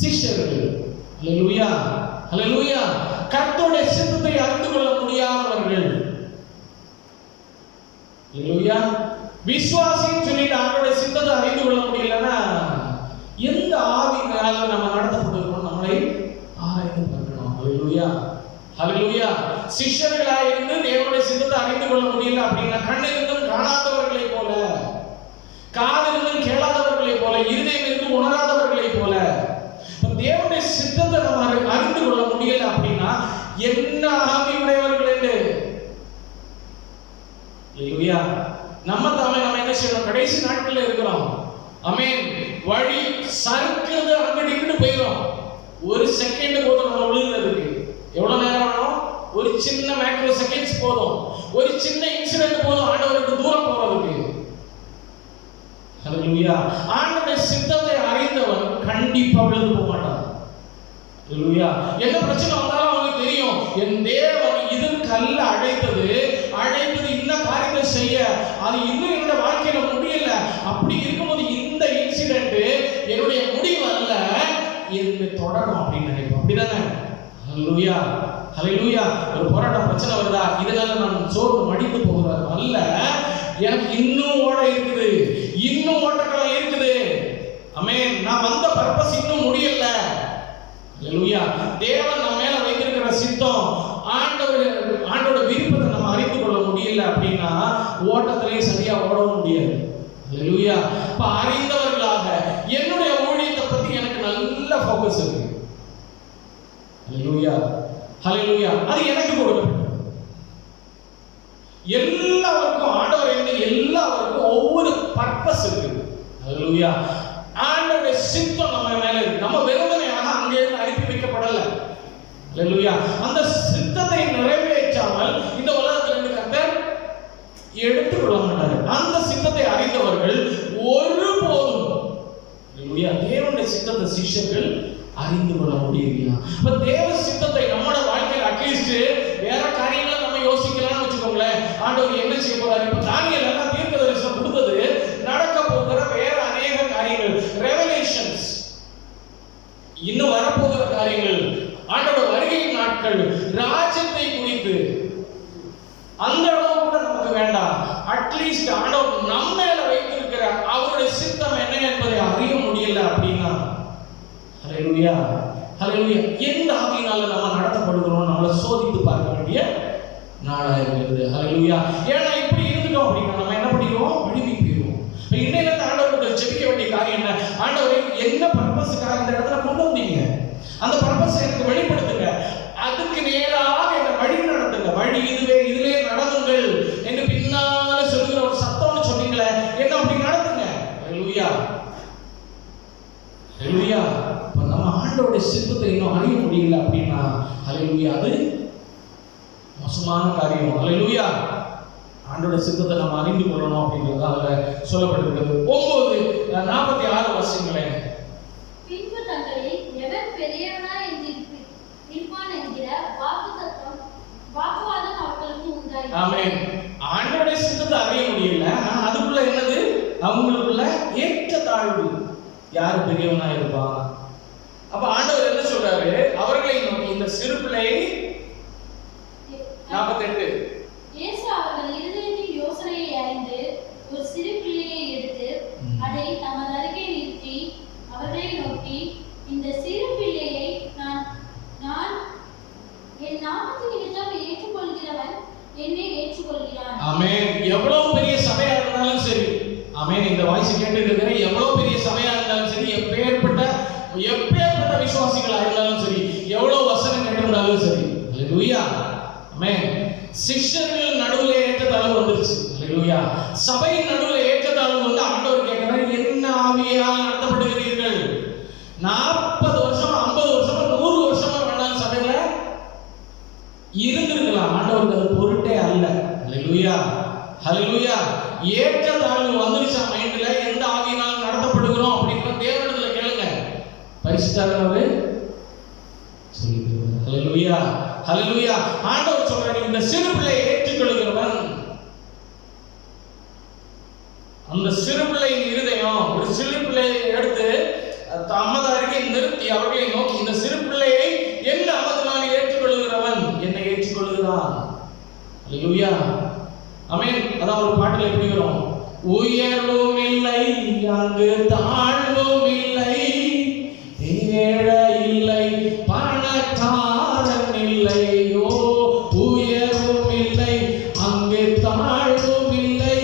சிஷ்யர்கள். ஹல்லேலூயா, ஹல்லேலூயா. கர்த்தருடைய சித்தத்தை அறிந்து கொள்ள முடியாதவர்கள். ஹல்லேலூயா. விசுவாசின்னு சொல்லிட்டு ஆண்டவருடைய சித்தத்தை அறிந்து கொள்ள முடியலன்னா எந்த ஆவியினால நம்ம நடத்தப்பட்டிருக்கோம் நம்மளை ஆராய்ந்து பார்க்கணும். ஹல்லேலூயா, ஹல்லேலூயா. சிஷ்யர்களாக இருந்து தேவனுடைய சித்தத்தை அறிந்து கொள்ள முடியல அப்படின்னா கண்ணிருந்தும் காணாதவர்களை போல, காதிருந்தும் கேளாதவர்களை போல, இருதயம் இருந்து உணராதவர்களை போல தேவனுடைய சித்தத்தை நம்ம அறிந்து கொள்ள முடியல அப்படின்னா என்ன ஆவி உடையவர்கள் என்று. ஹல்லேலூயா. நம்ம என்ன செய்யணும்? கடைசி நாட்கள்ல இருக்கிறோம். ஆமென். வழி சறுக்குது, அங்கடிக்கிட்டு போயிடும். ஒரு செகண்ட் போதும் நம்ம விழுகிறதுக்கு. எவ்வளவு நேரம் வேணும்? ஒரு சின்ன மைக்ரோ செகண்ட்ஸ் போதும். ஒரு சின்ன இன்சிடென்ட் போதும் ஆண்டவருக்கு தூரம் போறதுக்கு. ஹல்லேலூயா. ஆண்டவருடைய சித்தத்தை அறிந்தவன் கண்டிப்பா விழுந்து போக மாட்டான். ஹல்லேலூயா. என்ன பிரச்சனை வந்தாலும் அவனுக்கு தெரியும், என் தேவன் இதற்கல்ல அழைத்தது இந்த காரியத்தை செய்ய, அது இன்னும் என்னோட வாழ்க்கையில முடியல. அப்படி இருக்கும்போது இந்த இன்சிடென்ட் என்னுடைய முடிவு அல்ல, என்னுடைய தொடக்கம் அப்படின்னு நினைப்போம். அப்படிதானே? ஹல்லேலூயா, ஹல்லேலூயா. ஒரு போராட்டம் பிரச்சனை வருதா, இதனால நான் சோர்ந்து மடிந்து போகிறது அல்ல, எனக்கு இன்னும் ஓட இருக்குது, இன்னும் ஓட்டக்களம் இருக்குது. ஆமென். நான் வந்த பர்பஸ் இன்னும் முடியல. ஹல்லேலூயா. தேவன் நம்ம மேல வைத்திருக்கிற சித்தம், ஆண்டோட விருப்பத்தை நம்ம அறிந்து கொள்ள முடியல அப்படின்னா ஓட்டத்திலே சரியா ஓடவும் முடியாது. ஹல்லேலூயா. இப்ப அறிந்தவர்களாக என்னுடைய ஊழியத்தை பத்தி எனக்கு நல்ல ஃபோக்கஸ் இருக்கு. ஹல்லேலூயா, ஹல்லேலூயா. அது எனக்கு கொடுக்கப்பட்டது. எல்லாருக்கும் ஆண்டவர் என்ன, எல்லாருக்கும் ஒவ்வொரு பர்பஸ் இருக்கு. ஹல்லேலூயா. ஆண்டவருடைய சித்தம் நம்ம மேல இருக்கு. நம்ம வெறுமனையாக அங்கே அனுப்பி வைக்கப்படல. ஹல்லேலூயா. அந்த சித்தத்தை நிறைவேற்றாமல் இந்த உலகத்தில் இருந்து கர்த்தர் எடுத்துக்கொள்ள மாட்டார். அந்த சித்தத்தை அறிந்தவர்கள் ஒருபோதும், ஹல்லேலூயா, தேவனுடைய சித்தத்தை சிஷ்யர்கள் அறிந்து கொள்ள முடியலையா? அப்ப தேவ சித்தத்தை நம்மளோட வாழ்க்கையில் அட்லீஸ்ட் வேற காரியங்களை நம்ம யோசிக்கலாம்னு வச்சுக்கோங்களேன். ஆண்டவர் என்ன செய்ய போறாரு? இப்ப தானியேல் எல்லாம் தீர்க்கதரிசனம் கொடுத்தது நடக்க போகிற வேற அநேக காரியங்கள், ரெவலேஷன்ஸ், இன்னும் வரப்போகிற காரியங்கள், ஆண்டவர் வருகையின் நாட்கள், ராஜ்யத்தை குறித்து அந்த அளவு கூட நமக்கு வேண்டாம். அட்லீஸ்ட் ஆண்டவர் நம்ம மேல வைத்திருக்கிற அவருடைய சித்தம் என்ன என்பதை அறிய முடியல அப்படின்னா, ஹல்லேலூயா, ஹல்லேலூயா, எந்த ஆவியினால நம்ம நடத்தப்படுகிறோம் நம்மளை சோதித்து பார்க்க வேண்டிய நாளா இருக்கிறது. ஹல்லேலூயா. ஏன்னா இப்படி இருந்துட்டோம் அப்படின்னா நம்ம என்ன பண்ணிடுவோம்? வழிவி போயிடுவோம். இன்னையில இருந்து ஆண்டவருக்கு ஜெபிக்க வேண்டிய காரியம் என்ன? ஆண்டவரை என்ன பர்பஸ்க்காக இந்த இடத்துல கொண்டு வந்தீங்க, அந்த பர்பஸ் எனக்கு வெளிப்படுத்துங்க, அதுக்கு நேராக என்ன வழி நடத்துங்க, வழி இதுவே, இதிலே நடந்துங்கள் என்று பின்னால சொல்லுகிற ஒரு சத்தம்னு சொன்னீங்களே, என்ன அப்படி நடத்துங்க. ஹல்லேலூயா, ஹல்லேலூயா. இப்ப நம்ம ஆண்டவருடைய சித்தத்தை இன்னும் அறிய முடியல அப்படின்னா, ஹல்லேலூயா, அது மோசமான காரியம். ஹல்லேலூயா. ஆண்டவருடைய சித்தத்தை நம்ம அறிந்து கொள்ளணும் அப்படிங்கிறதால சொல்லப்பட்டிருக்கிறது. 9:46 வருஷங்களே. பின்பு தங்களில் எவர் பெரியவனாய் இருப்பான் என்கிற வாக்குவாதம் அவர்களுக்கு உண்டாயிற்று. ஆமென். ஆண்டவருடைய சித்தத்தை அறிய முடியல, ஆனா அதுக்குள்ள என்னது? அவங்களுக்குள்ள ஏற்றத்தாழ்வு. யார் பெரியவனா இருப்பான்? அப்ப ஆண்டவர் என்ன சொல்றாரு? அவர்களை நோக்கி, இந்த சிறு பிள்ளையை 48 இயேசு அவர்கள் இருதயத்தின் யோசனையை அறிந்து ஒரு சிறு பிள்ளையை எடுத்து அதை தமது அருகே நிறுத்தி அவர்களை நோக்கி, இந்த சிறு பிள்ளையை நான் என் நாமத்தின் நிமித்தம் ஏற்றுக்கொள்கிறவன் என்னை ஏற்றுக்கொள்கிறான். ஆமென். எவ்வளவு பெரிய சபையா இருந்தாலும் சரி, ஆமென், இந்த வாய்ஸ் கேட்டுட்டு இருக்கிற எவ்வளவு பெரிய சபையா இருந்தாலும் சரி, எப்பேற்பட்ட விசுவாசிகளா இருந்தாலும் சரி, எவ்வளவு வசனம் கேட்டிருந்தாலும் சரி, ஹல்லேலூயா, ஆமென். சிஷ்யர்கள் நடுவுல ஏற்றத்தாழ்வு வந்துருச்சு. ஹல்லேலூயா. சபையின் நடுவுல ஏற்றத்தாழ்வு வந்து ஆண்டவர் கேட்கிறார், என்ன ஆவியால் நடத்தப்படுகிறீர்கள்? 40 வருஷம் 50 வருஷம் 100 வருஷமா வேண்டாம் சபையில இருந்திருக்கலாம். ஆண்டவருக்கு அது பொருட்டே அல்ல. ஹல்லேலூயா, ஹல்லேலூயா. ஏற்றத்தாழ்வு வந்துருச்சா மைண்ட்ல? எந்த ஆவியினால் நடத்தப்படுகிறோம் அப்படிங்கிற தேவனிடத்துல கேளுங்க. பரிசுத்தர் சொல்லிடுவார். ஹல்லேலூயா, ஹல்லேலூயா. ஆண்டவர் சொல்றாரு, இந்த சிறு பிள்ளையை ஏற்றுக்கொள்கிறவன், அந்த சிறு பிள்ளையின் இருதயம், ஒரு சிறு பிள்ளையை எடுத்து அம்மத அருகே நிறுத்தி அவர்களை நோக்கி, இந்த சிறு பிள்ளையை என் நாமத்தினால் ஏற்றுக்கொள்கிறவன் என்னை ஏற்றுக்கொள்கிறான். ஹல்லேலூயா, ஆமென். அதான் ஒரு பாட்டுல எப்படி வரும், உயர்வும் இல்லை அங்கு தாழ்வும் இல்லை, ஏழை இல்லை பணக்காரன் இல்லை, ஓ உயர்வும் இல்லை அங்கு தாழ்வும் இல்லை,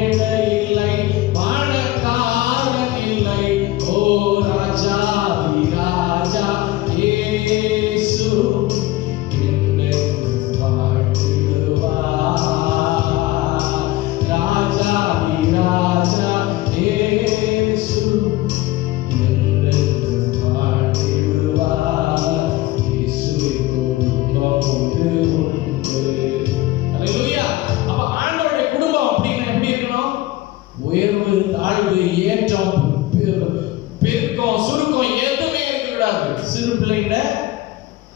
ஏழை இல்லை பணக்காரன் இல்லை, ஓ ராஜாதி ராஜா இயேசு என்னை வாழ்த்திடுவார், ராஜாதி ராஜா இயேசு என்னை வாழ்த்திடுவார், இயேசுவை குடும்பம் உண்டு. ஹல்லேலூயா. அப்ப ஆண்டவருடைய குடும்பம் அப்படின்னா எப்படி இருக்கணும்? உயர்வு தாழ்வு ஏற்றம் பெருக்கம் சுருக்கம் எதுவுமே இருக்கக்கூடாது. சிறு பிள்ளைங்க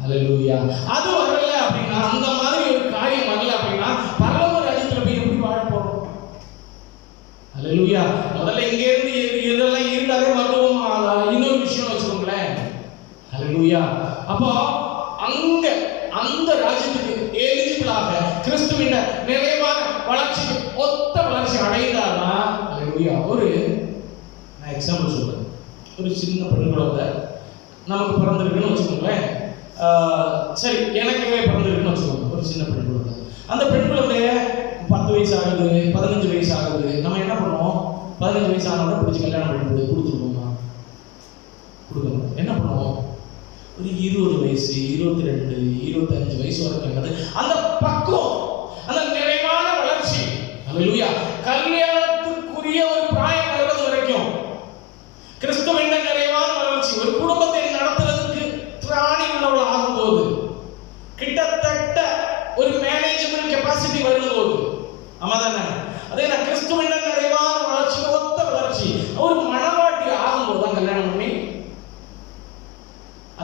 ஹல்லேலூயா அது வரல அப்படின்னா, அந்த மாதிரி ஒரு காரியம் வரல அப்படின்னா பரலோக ராஜ்யத்துல போய் எப்படி வாழ போறோம்? ஹல்லேலூயா. முதல்ல இங்க இருந்து இதெல்லாம் இருந்தாலே மருத்துவம் இன்னொரு விஷயம் வச்சுக்கோங்களேன். ஹல்லேலூயா. அப்போ அங்க அந்த ராஜ்யத்துக்கு எலிஜிபிளாக கிறிஸ்துவின் நிறைவான வளர்ச்சிக்கு ஒத்த வளர்ச்சி அடைந்தார்னா, ஹல்லேலூயா. நான் எக்ஸாம்பிள் சொல்றேன். ஒரு சின்ன பெண் குழந்தை நமக்கு பிறந்திருக்குன்னு வச்சுக்கோங்களேன். சரி, எனக்கே பிறந்திருக்குன்னு வச்சுக்கோங்க, ஒரு சின்ன பெண் குழந்தை. அந்த பெண் குழந்தைய 10 வயசு ஆகுது, 15 வயசு ஆகுது. நம்ம என்ன பண்ணுவோம்? 15 வயசு ஆனோட பிடிச்சி கல்யாணம் பண்ணி கொடுத்துருவோமா? கொடுக்கணும். என்ன பண்ணுவோம்? ஒரு 20 வயசு, 22, 25 வயசு வரைக்கும் அந்த பக்குவம், அந்த நிறைவான வளர்ச்சி, ஹல்லேலூயா, கல்யாணத்துக்குரிய ஒரு பிராயம் வருவது வரைக்கும் கிறிஸ்துவின் நிறைவான வளர்ச்சி, ஒரு குடும்பத்தை நடத்துறதுக்கு திராணி உள்ளவள் ஆகும்போது, கிட்டத்தட்ட ஒரு மேனேஜ்மெண்ட் கெப்பாசிட்டி வரும்போது, ஆமாதானே? அதே நான் கிறிஸ்துவின் நிறைவான வளர்ச்சி, ஒத்த வளர்ச்சி, ஒரு மனவாட்டி ஆகும்போது தான் கல்யாணம் பண்ணி.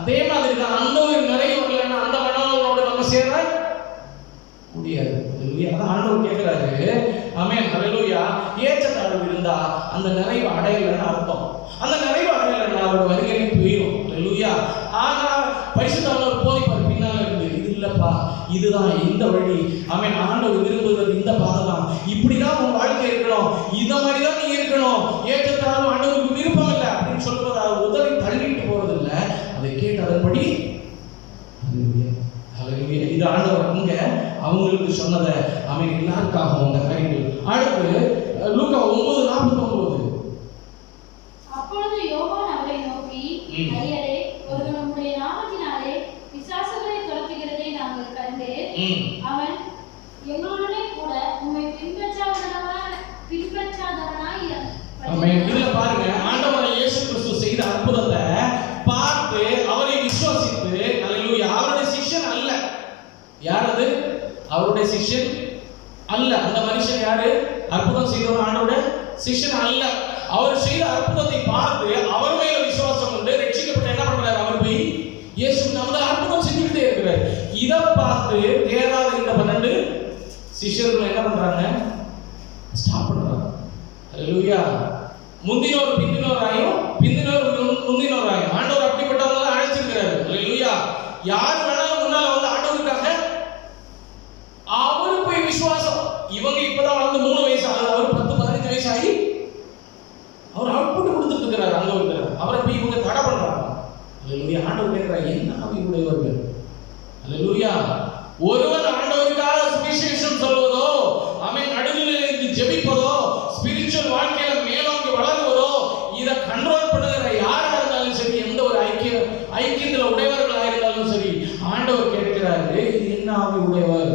அதே மாதிரி தான் அந்த ஒரு நிறைவு வரலன்னா அந்த மனவாளோட நம்ம சேர முடியாது. அதான் ஆண்டவர் கேட்கிறாரு, ஆமென், ஹல்லேலூயா. ஏற்றத்தாழ்வு இருந்தா அந்த நிறைவு அடையலைன்னு அர்த்தம். அந்த நிறைவு அடையலைன்னா அவரோட வருகையை போயிடும். ஹல்லேலூயா. ஆனா பரிசுத்தவான்கள் போதிப்பார் பின்னால இருந்து, இது இல்லப்பா, இதுதான் இந்த வழி, ஆமென், ஆண்டவர் விரும்புகிறது இந்த பாதை தான், இப்படிதான் உன் வாழ்க்கை இருக்கணும், இந்த மாதிரி தான் நீ இருக்கணும், ஏற்றத்தாழ்வு ஆண்டவருக்கு விருப்பம் இல்லை அப்படின்னு சொல்லுவது அவர் உதவி தள்ளிட்டு போறது இல்லை, அதை கேட்டு அதன்படி. ஹல்லேலூயா, ஹல்லேலூயா. இது ஆண்டவர் அங்க அவங்களுக்கு சொன்னதை அவன் எல்லாருக்காகவும் அந்த காரியங்கள். அடுத்து லூக்கா 9:49. அப்பொழுது யோவான் அவரை நோக்கி, ஐயரே, ஒருவன் உம்முடைய நாமத்தினாலே பிசாசுகளை துரத்துகிறதை நாங்கள் கண்டு, அவன் எங்களுடனே கூட உம்மை பின்பற்றாதவனாய். ஆமென். இதுல பாருங்க, ஆண்டவர் இயேசு கிறிஸ்து செய்த அற்புதத்தை பார்த்து அவரை விசுவாசித்து, ஹல்லேலூயா, அவருடைய சிஷ்யன் அல்ல. யார் அது? அவருடைய சிஷ்யன் அல்ல. அந்த மனுஷன் யாரு? அற்புதம் செய்தவர் ஆண்டவருடைய சிஷ்யன் அல்ல. அவர் செய்த அற்புதத்தை பார்த்து அவர் மேல விசுவாசம் கொண்டு ரட்சிக்கப்பட்டு என்ன பண்றாரு? அவர் போய் இயேசு நாமத்தில் அற்புதம் செஞ்சுக்கிட்டே இருக்கிறார். இதை பார்த்து தேராத இந்த 12 சிஷ்யர்கள் என்ன பண்றாங்க? ஸ்டாப் பண்றாங்க. ஹல்லேலூயா. முந்தினோர் பிந்தினோராயும் பிந்தினோர் முந்தினோராயும் ஆண்டவர் அப்படிப்பட்டவங்க அழைச்சிருக்கிறாரு. ஹல்லேலூயா. யார் வேணாலும் முன்னால வந்து ஆண்டவருக்காக அவரு போய் விசுவாசம். இவங்க இப்பதான் வளர்ந்து 3 வயசு ஆகுது, அவர் 10-15 வயசு ஆகி அவர் அவுட்புட் கொடுத்துட்டு இருக்கிறாரு. அங்க இருக்கிறார். அவரை போய் இவங்க தடை பண்றாங்க. ஹல்லேலூயா. ஆண்டவர் கேட்கிறார், என்ன ஆவியுடையவர்கள்? ஹல்லேலூயா. ஒருவன் ஆண்டவருக்காக சுவிசேஷம் சொல்வதோ, ஆமென், நடுநிலையிலிருந்து ஜெபிப்பதோ, ஸ்பிரிச்சுவல் வாழ்க்கையில மேலோங்கி வளருவதோ, இதை கண்ட்ரோல் பண்ணுகிற யாரா இருந்தாலும் சரி, எந்த ஒரு ஐக்கியத்துல உடையவர்களாக இருந்தாலும் சரி, ஆண்டவர் கேட்கிறாரு, இது என்ன ஆவி உடையவர்?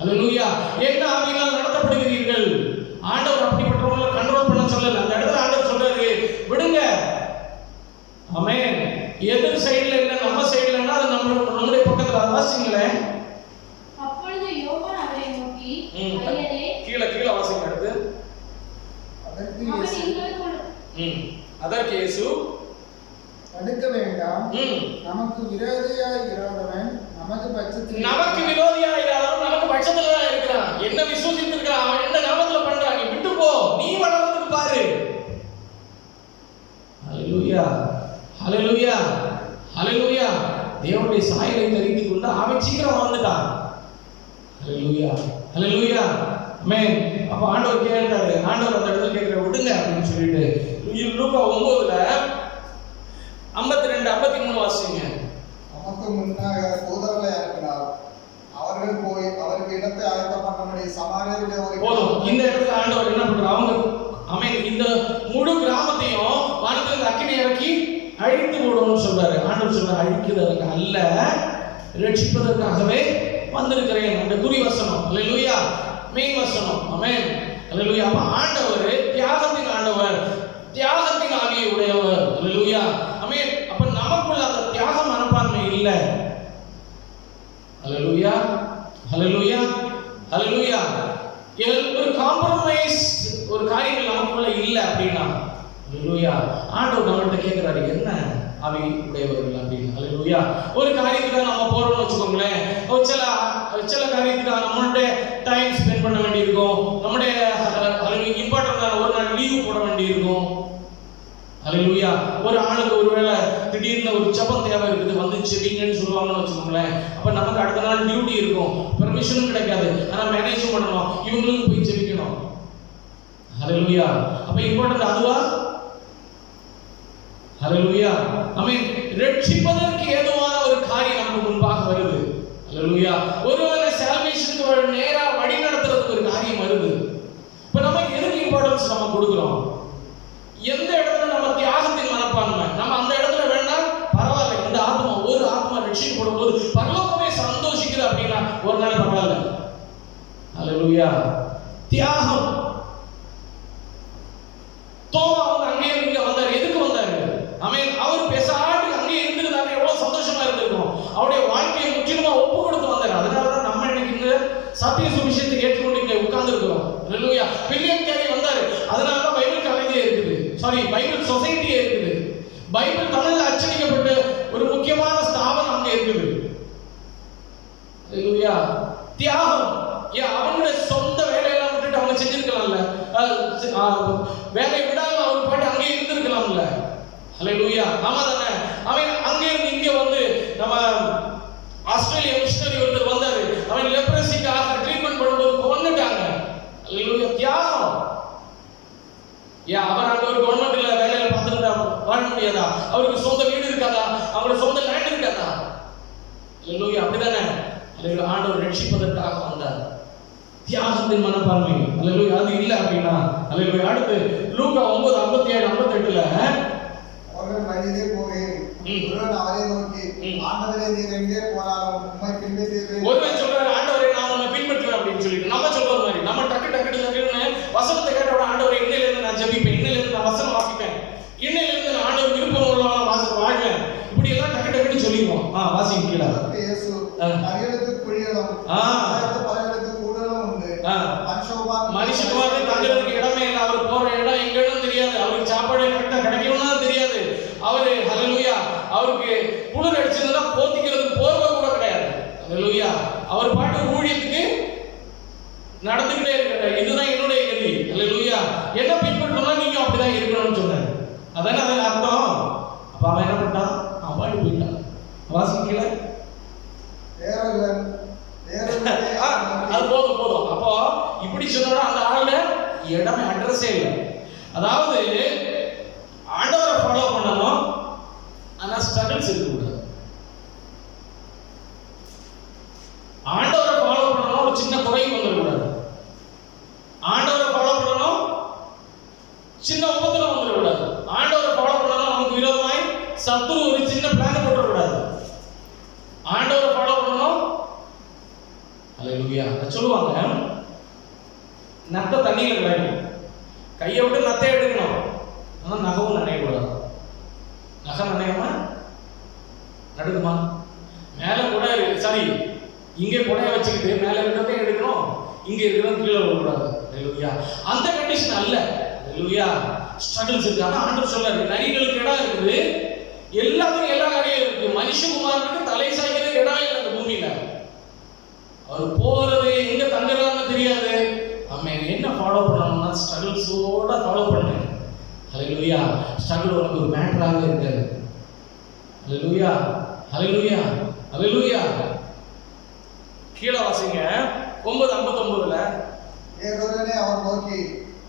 ஹல்லேலூயா. என்ன ஆவியினால் நடத்தப்படுகிறீர்கள்? ஆண்டவர் அப்படிப்பட்டவங்களை கண்ட்ரோல் பண்ண சொல்லல. அந்த இடத்துல ஆண்டவர் சொல்றாரு, விடுங்க. ஆமென். எதிர் சைடுல இல்ல, நம்ம சைடுல இல்ல, அது நம்மளுடைய பக்கத்துல. வாசிங்களேன். அப்பொழுது யோவான் அவரை நோக்கி, ஐயரே, கீழ வாசிங்க. அடுத்து அதற்கு இயேசு, அடுக்க வேண்டாம். நமக்கு விரோதியாய் இராதவன் நமக்கு பட்சத்தில் நமக்கு பட்சத்துல தான் இருக்கிறான். என்ன விசுவசித்து இருக்கான், அவன் என்ன நாமத்துல பண்றான், நீ விட்டு போ, நீ வளர்றதுக்கு பாரு. ஹல்லேலூயா, ஹல்லேலூயா, ஹல்லேலூயா. தேவனுடைய சாயலை தெரிந்து கொண்டு அவன் சீக்கிரம் வாழ்ந்துட்டான். ஹல்லேலூயா, ஹல்லேலூயா, ஆமென். அப்ப ஆண்டவர் கேட்டாரு, ஆண்டவர் அந்த இடத்துல கேட்கிற விடுங்க அப்படின்னு சொல்லிட்டு லூக்கா 9:52-53 வாசிங்க. நமக்கு முன்னாக தூதர்களை அனுப்பினார். அவர்கள் போய் அவருக்கு இடத்தை ஆயத்தம் பண்ணும்படி சமாரியருடைய ஒரு போதும். இந்த இடத்துல ஆண்டவர் என்ன பண்றாரு, அவங்க இந்த முழு கிராமத்தையும் வானத்திலிருந்து அக்கினி இறக்கி அழித்து போடணும்னு சொல்றாரு. ஆண்டவர் சொல்றாரு, அழிக்கிறதுக்கு அல்ல, ரட்சிப்பதற்காகவே வந்திருக்கிறேன். அந்த குறி வசனம், அல்லேலூயா, மெயின் வசனம், ஆமென், அல்லேலூயா. அப்ப ஆண்டவர் தியாகத்தின் ஆண்டவர், தியாகத்தின் ஆவியை உடையவர், அல்லேலூயா, ஆமென். அப்ப நமக்குள்ள அந்த தியாக மனப்பான்மை இல்ல, அல்லேலூயா, அல்லேலூயா, அல்லேலூயா. ஒரு காம்ப்ரமைஸ் ஒரு காரியங்கள் நமக்குள்ள இல்ல அப்படின்னா, அல்லேலூயா, ஆண்டவர் நம்மள்ட்ட கேட்கிறாரு, என்ன ஆவி உடையவர்கள் அப்படின்னு, அல்லேலூயா. ஒரு காரியத்துக்காக நம்ம போறோம்னு வச்சுக்கோங்களேன், சில காரியத்துக்காக நம்மளுடைய டைம் ஸ்பெண்ட் பண்ண வேண்டியிருக்கும், நம்முடைய இம்பார்ட்டன்டான ஒரு நாள் லீவ் போட வேண்டியிருக்கும், அல்லேலூயா. ஒரு ஆளுக்கு ஒருவேளை திடீர்னு ஒரு ஜெபம் தேவை இருக்குது, வந்து செபிங்கன்னு சொல்லுவாங்கன்னு வச்சுக்கோங்களேன். அப்ப நமக்கு அடுத்த நாள் டியூட்டி இருக்கும், பெர்மிஷனும் கிடைக்காது, ஆனா மேனேஜும் பண்ணணும், இவங்களுக்கு போய் செபிக்கணும், அல்லேலூயா. அப்ப இம்பார்ட்டன்ட் அதுவா, அல்லேலூயா, ஆமென். ரட்சிப்பதற்கு ஏதுவான ஒரு காரியம் நமக்கு முன்பாக வருது, அல்லேலூயா. ஒருவேளை சால்வேஷனுக்கு நேரா வழி நடத்துறதுக்கு ஒரு காரியம் வருது. இப்ப நமக்கு எதுக்கு இம்பார்ட்டன்ஸ் நம்ம கொடுக்கிறோம், எந்த இடத்துல நம்ம தியாகத்தின் மனப்பான்மை, நம்ம அந்த இடத்துல வேணா பரவாயில்ல, இந்த ஆத்மா ஒரு ஆத்மா ரட்சிக்கப்படும் போது பரலோகமே சந்தோஷிக்குது அப்படின்னா ஒரு நாள் பரவாயில்ல, அல்லேலூயா. தியாகம். தோமா அவங்க அங்கேயே இங்க வந்தார், எதுக்கு வந்தாரு, ஆமென். அவர் பேசாட்டு அங்கேயே இருந்திருந்தாங்க, எவ்வளவு சந்தோஷமா இருந்திருக்கும், அவருடைய வாழ்க்கையை முற்றிலுமா ஒப்பு கொடுத்து வந்தார். அதனாலதான் நம்ம இன்னைக்கு இந்த சத்திய சுவிசேஷத்தை ஏற்றுக்கொண்டு இங்க உட்கார்ந்து இருக்கிறோம், அல்லேலூயா. வில்லியம் கேரி வந்தாரு, அதனாலதான் பைபிள் காலேஜே இருக்குது, பைபிள் சொசைட்டியே இருக்குது, பைபிள் தமிழ்ல அச்சடிக்கப்பட்ட ஒரு முக்கியமான ஸ்தாபனம் அங்க இருக்குது, அல்லேலூயா. தியாகம். அவங்களுடைய சொந்த வேலையெல்லாம் விட்டுட்டு அவங்க செஞ்சிருக்கலாம்ல, வேலை விடாம அவர் பாட்டு அங்கேயே இருந்திருக்கலாம்ல, அல்லேலூயா, ஆமா தானே. அவன் அங்கே இருந்து இங்க வந்து நம்ம ஆஸ்திரேலியா மிஷனரி ஒருத்தர் வந்தாரு, அவன் லெப்ரசிக்காக ட்ரீட்மெண்ட் பண்ணும்போது கொன்னுட்டாங்க, அல்லேலூயா. தியாகம். அவர் அங்க ஒரு கவர்மெண்ட்ல வேலையில பார்த்துருந்தா வாழ முடியாதா, அவருக்கு சொந்த வீடு இருக்காதா, அவரோட சொந்த லேண்ட் இருக்காதா, அல்லேலூயா, அப்படிதானே. அல்லேலூயா. ஆண்டவர் ரட்சிப்பதற்காக வந்தார், தியாகத்தின் மனப்பான்மை, அல்லேலூயா. அது இல்ல அப்படின்னா, அல்லேலூயா. அடுத்து லூக்கா 9:57-58 அவர்கள் வழியிலே போகையில் ஒருவன் அவரை நோக்கி, ஆண்டவரே, நீர் எங்கே போனாலும் உம்மை பின்பற்றுவேன். ஒருவன் சொல்றாரு, ஆண்டவரே, நான் உம்மை பின்பற்றுவேன் அப்படின்னு சொல்லிட்டு நம்ம சொல்ற மாதிரி நம்ம டக்குன்னு வசனத்தை கேட்டோட, ஆண்டவரே, இன்னையில இருந்து நான் ஜெபிப்பேன், இன்னையில இருந்து நான் வசனம் வாசிப்பேன், இன்னையில இருந்து நான் ஆண்டவர் விருப்பம் உள்ளவனா வாழ்வேன், இப்படி எல்லாம் டக்குன்னு சொல்லிடுவோம். வாசிங்க கீழே. இயேசு, நரிகளுக்கு குழிகளும் பறவைகளுக்கு கூடுகளும் உண்டு, மனுஷகுமாரனுக்கு தங்குறதுக்கு இடமே இல்லை, அவர் போற இடம் எங்கன்னு தெரியாது, அவருக்கு சாப்பாடு கரெக்டா கிடைக்கும்னா தெரியாது, அவரு, அல்லேலூயா, அவருக்கு குளிர் அடிச்சதுன்னா போத்திக்கிறதுக்கு போர்வை கூட கிடையாது, அல்லேலூயா. அவர் பாட்டு ஊழியத்துக்கு நடந்துகிட்டே இருக்கிறார். இதுதான் என்னுடைய கதி, அல்லேலூயா. என்ன பின்பற்றணும்னா நீங்க அப்படிதான் இருக்கணும்னு சொன்னாரு. அதானே அதன் அர்த்தம். அப்ப அவன் என்ன பண்ணான், அவன் பாட்டு போயிட்டான். வாசிக்கல அது போதும். அப்போ இப்படி சொன்னா அந்த ஆளுல இடமே அட்ரஸே இல்லை. அதாவது ஆண்டவரை ஃபாலோ பண்ணணும், ஆனா ஸ்ட்ரகிள்ஸ் இருக்கக்கூடாது. ஆண்டவரை ஃபாலோ பண்ணணும், ஒரு சின்ன குறை வந்துடக்கூடாது. ஆண்டவரை ஃபாலோ பண்ணணும், சின்ன உபத்திரம் வந்துடக்கூடாது. ஆண்டவரை ஃபாலோ பண்ணணும், நமக்கு விரோதமாய் சத்துரு ஒரு சின்ன பிளான் போடக்கூடாது. ஆண்டவரை ஃபாலோ பண்ணணும், அல்லேலூயா. சொல்லுவாங்க, நத்தை தண்ணியில கிடக்கும், கையை விட்டு நத்தை எடுக்கணும், ஆனா நகவும் நனையக்கூடாது. நகை நனையாம நடுக்குமா, மேல கூட சாரி இங்கே புடைய வச்சுக்கிட்டு மேல இருக்கிறதே எடுக்கணும், இங்க இருக்கிறது கீழே விடக்கூடாது, அல்லேலூயா. அந்த கண்டிஷன் அல்ல, அல்லேலூயா. ஸ்ட்ரகிள்ஸ் இருக்கு. ஆனா ஆண்டவர் சொல்றாரு, நரிகளுக்கு இடம் இருக்குது, எல்லாத்துக்கும் எல்லா காரியம் இருக்கு. மனுஷகுமாரனுக்கு தலை சாய்க்கிறது இடம் இல்லை அந்த பூமியில. அவர் போறது எங்க தங்குறான்னு தெரியாது. ஆமென். என்ன ஃபாலோ பண்ணணும்னா ஸ்ட்ரகிள்ஸோட ஃபாலோ பண்ணுங்க. ஹalleluya. ஸ்ட்ரகிள் உனக்கு ஒரு மேட்டராகவே இருக்காது. ஹalleluya, ஹalleluya, ஹalleluya. கீழ வாசிங்க 9:59ல ஏதோனே அவர் நோக்கி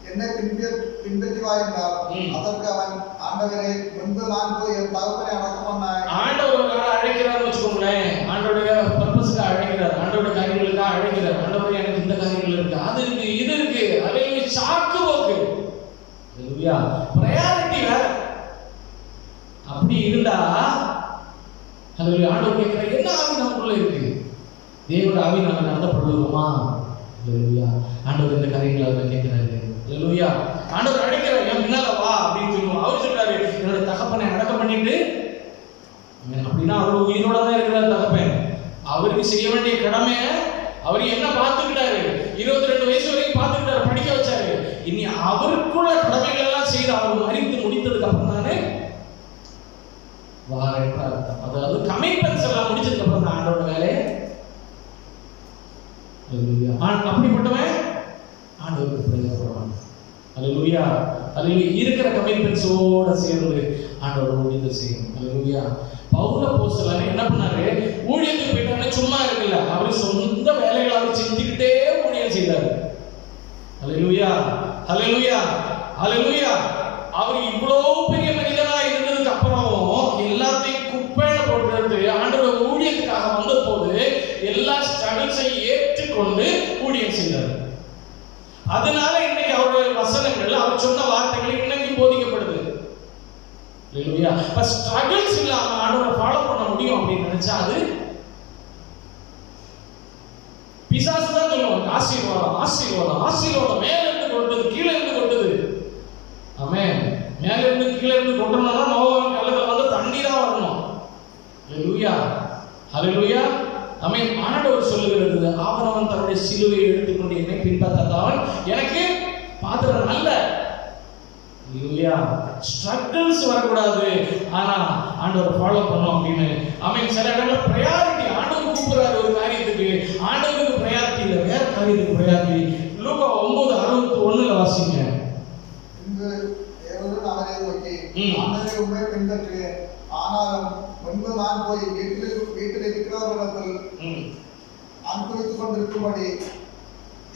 என்னை பின்பற்றி வா என்றார். அதற்கு அவன், ஆண்டவரே, முன்பு நான் போய் என் தகப்பனை அடக்கம் பண்ணேன். ஆண்டவர் ஒரு ஆளை அழைக்கிறார்னு வச்சுக்கோங்களேன். ஆண்டவருடைய பர்பஸ்க்கு அழைக்கிறார், ஆண்டவருடைய காரியங்களுக்காக அழைக்கிறார். ஆண்டவர் எனக்கு இந்த காரியங்கள் இருக்கு, அது இருக்கு, இது இருக்கு. அதே சாக்கு போக்கு. ஹalleluya. பிரையாரிட்டி வேற. அப்படி இருந்தா ஹalleluya ஆண்டவர் கேட்கிற என்ன ஆவி நமக்குள்ள இருக்கு? தேவனுடைய ஆவி நம்ம நடத்தப்படுவோமா? ஹalleluya. ஆண்டவர் இந்த காரியங்களை அவர் கேட்கிறாரு. ஹalleluya. ஆண்டவர் அழைக்கிறார், என் பின்னால வா அப்படின்னு சொல்லுவோம். அவர் சொல்றாரு, என்னோட தகப்பனை அடக்கம் பண்ணிட்டு. அப்படின்னா அவர் உயிரோட தான் இருக்கிறார் தகப்பன். அவருக்கு செய்ய வேண்டிய கடமை அவர் என்ன பார்த்துக்கிட்டாரு, 22 வயசு வரைக்கும் பார்த்துக்கிட்டாரு, படிக்க வச்சாரு. இனி அவருக்குள்ள கடமைகள் எல்லாம் செய்து அவர் மறித்து முடித்ததுக்கு அப்புறம் தானே வாரேன்ற அர்த்தம். அதாவது கமிட்மெண்ட்ஸ் எல்லாம் முடிச்சதுக்கு அப்புறம் தான் ஆண்டோட வேலை. அப்படிப்பட்டவன் ஆண்டவருக்கு பிரயோஜனப்படுவான். ஹalleluya, ஹalleluya. இருக்கிற கமிட்மெண்ட்ஸோட சேர்ந்து ஆண்டவரோட ஊழியத்தை செய்யணும். ஹalleluya. பவுல் அப்போஸ்தலன் என்ன பண்ணாரு? ஊழியத்துக்கு போயிட்டானே சும்மா இருக்குல்ல, அவர் சொந்த வேலைகளை அவர் செஞ்சுக்கிட்டே ஊழியம் செய்தார். ஹalleluya, ஹalleluya, ஹalleluya. அவர் இவ்வளவு பெரிய மனிதனா இருந்ததுக்கு அப்புறம் எல்லாத்தையும் குப்பையில போட்டு ஆண்டவர் ஊழியத்துக்காக வந்த போது எல்லா ஸ்ட்ரகிள்ஸை ஏற்றுக்கொண்டு ஊழியம் செய்தார். அதனால இன்னைக்கு அவருடைய வசனங்கள், அவர் சொன்ன வார்த்தைகள் இன்னைக்கு போதிக்கப்படுது. ஹalleluya. பட் ஸ்ட்ரகிள்ஸ் இல்லாம ஆண்டவரை ஃபாலோ பண்ண முடியும் அப்படின்னு நினைச்சா அது பிசாசு தான் சொல்லுவாங்க. ஆசீர்வாதம், ஆசீர்வாதம், ஆசீர்வாதம் மேல இருந்து கொட்டுது, கீழே இருந்து கொட்டுது. ஆமென். மேல இருந்து கீழே இருந்து கொட்டணும்னா நோவாவின் காலத்துல வந்து தண்ணி தான் வரணும். ஹalleluya, ஹalleluya. ஆமென். ஆண்டவர் சொல்லுகிறது, அவனவன் தன்னுடைய சிலுவையை எடுத்துக்கொண்டு என்னை பின்பற்றதான் எனக்கு பாத்திரம் அல்ல. ஹalleluya. ஸ்ட்ரகிள்ஸ் வரக்கூடாது, ஆனா ஆண்டவர் ஃபாலோ பண்ணணும் அப்படின்னு. ஆமென். சில இடங்கள்ல பிரையாரிட்டி ஆண்டவர் கூப்பிடுறாரு ஒரு காரியத்துக்கு, ஆண்டவருக்கு பிரையாரிட்டி இல்லை, வேற காரியத்துக்கு பிரையாரிட்டி. லூக்கா 9:61ல வாசிங்க. பின்பு தேவதூதன் அவரை நோக்கி, ஆண்டவரே, உம்மை பின்பற்றுவேன். ஆனாலும் முன்பு நான் போய் வீட்டில் இருக்கிறவர்களிடத்தில் அனுபவித்துக் கொண்டிருக்கும்படி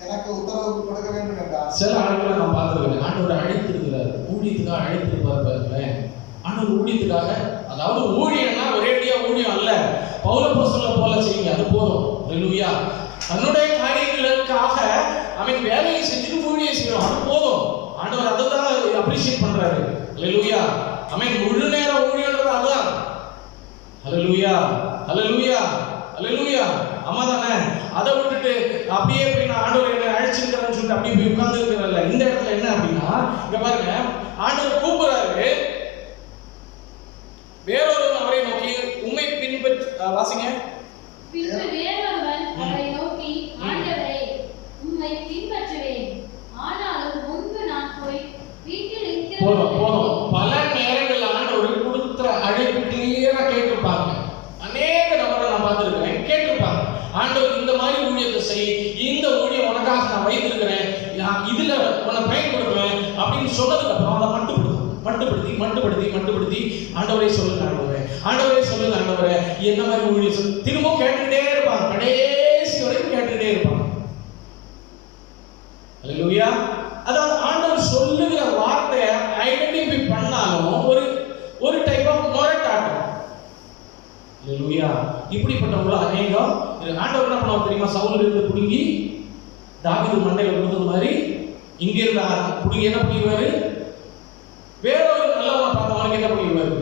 எனக்கு உத்தரவு கொடுக்க வேண்டும் என்றார். சில ஆட்களை நான் பார்த்துருக்கேன். ஆண்டவர் அழைத்திருக்கிறார், ஊழியத்துக்காக அழைத்திருப்பார் பாருங்களேன். ஆண்டவர் ஊழியத்துக்காக, அதாவது ஊழியம்னா ஒரேடியா ஊழியம் அல்ல. பவுல் அப்போஸ்தலனை போல செய்யுங்க, அது போதும். ஹalleluya. தன்னுடைய காரியங்களுக்காக அவன் வேலையை செஞ்சுட்டு ஊழியம் செய்யணும், அது போதும். ஆண்டவர் அதை தான் அப்ரிஷியேட் பண்றாரு. ஹalleluya. அவன் முழு நேர ஊழியன்றது அதுதான். ஹalleluya, ஹalleluya, ஹalleluya. அம்மா தானே, அதை விட்டுட்டு அப்படியே போய் நான் ஆண்டவர் என்ன அழைச்சிருக்கிறேன்னு சொல்லிட்டு அப்படியே போய் உட்கார்ந்து இருக்கிறல்ல. இந்த இடத்துல என்ன அப்படின்னா, இங்க பாருங்க, ஆண்டவர் கூப்பிடுறாரு, வேறொரு அவரை நோக்கி உம்மை பின்பற்ற வாசிங்க. பின்பு வேறொருவன் அவரை நோக்கி, ஆண்டவரே, உம்மை பின்பற்றுவேன். ஆனாலும் முன்பு நான் போய் வீட்டில் போதும் போதும். இருக்கிற பல நேரங்கள் ஆண்டவர் கொடுத்த அழைப்பு கிளியரா கேட்டிருப்பாங்க. அநேக நபரை நான் பார்த்திருக்கிறேன், கேட்டிருப்பாங்க, ஆண்டவர் இந்த மாதிரி ஊழியத்தை செய், இந்த ஊழியம் உனக்காக நான் வைத்திருக்கிறேன், இதுல உன்னை பயன்படுத்துவேன் அப்படின்னு சொன்னதுக்கு அப்புறம் அதை மட்டுப்படுத்தி ஆண்டவரே சொல்லுங்க, ஆண்டவரே, ஆண்டவரே சொல்லுங்க, ஆண்டவரே, என்ன மாதிரி ஊழியம் சொல்லு, திரும்ப கேட்டுக்கிட்டே இருப்பாங்க, கடைசி வரைக்கும் கேட்டுக்கிட்டே இருப்பாங்க. ஹalleluya. அதாவது ஆண்டவர் சொல்லுகிற வார்த்தையை ஐடென்டிஃபை பண்ணாலும் ஒரு டைப் ஆஃப் மொரட்டாட்டம். ஹalleluya. இப்படிப்பட்டவங்கள அநேகம் ஆண்டவர் என்ன பண்ணுவார் தெரியுமா? சவுல் இருந்து புடுங்கி தாவீது மண்டையில கொடுத்தது மாதிரி இங்க இருந்த புடுங்கி என்ன பண்ணிடுவாரு? வேறொரு நல்லவனை பார்த்தவனுக்கு என்ன பண்ணிடுவாரு?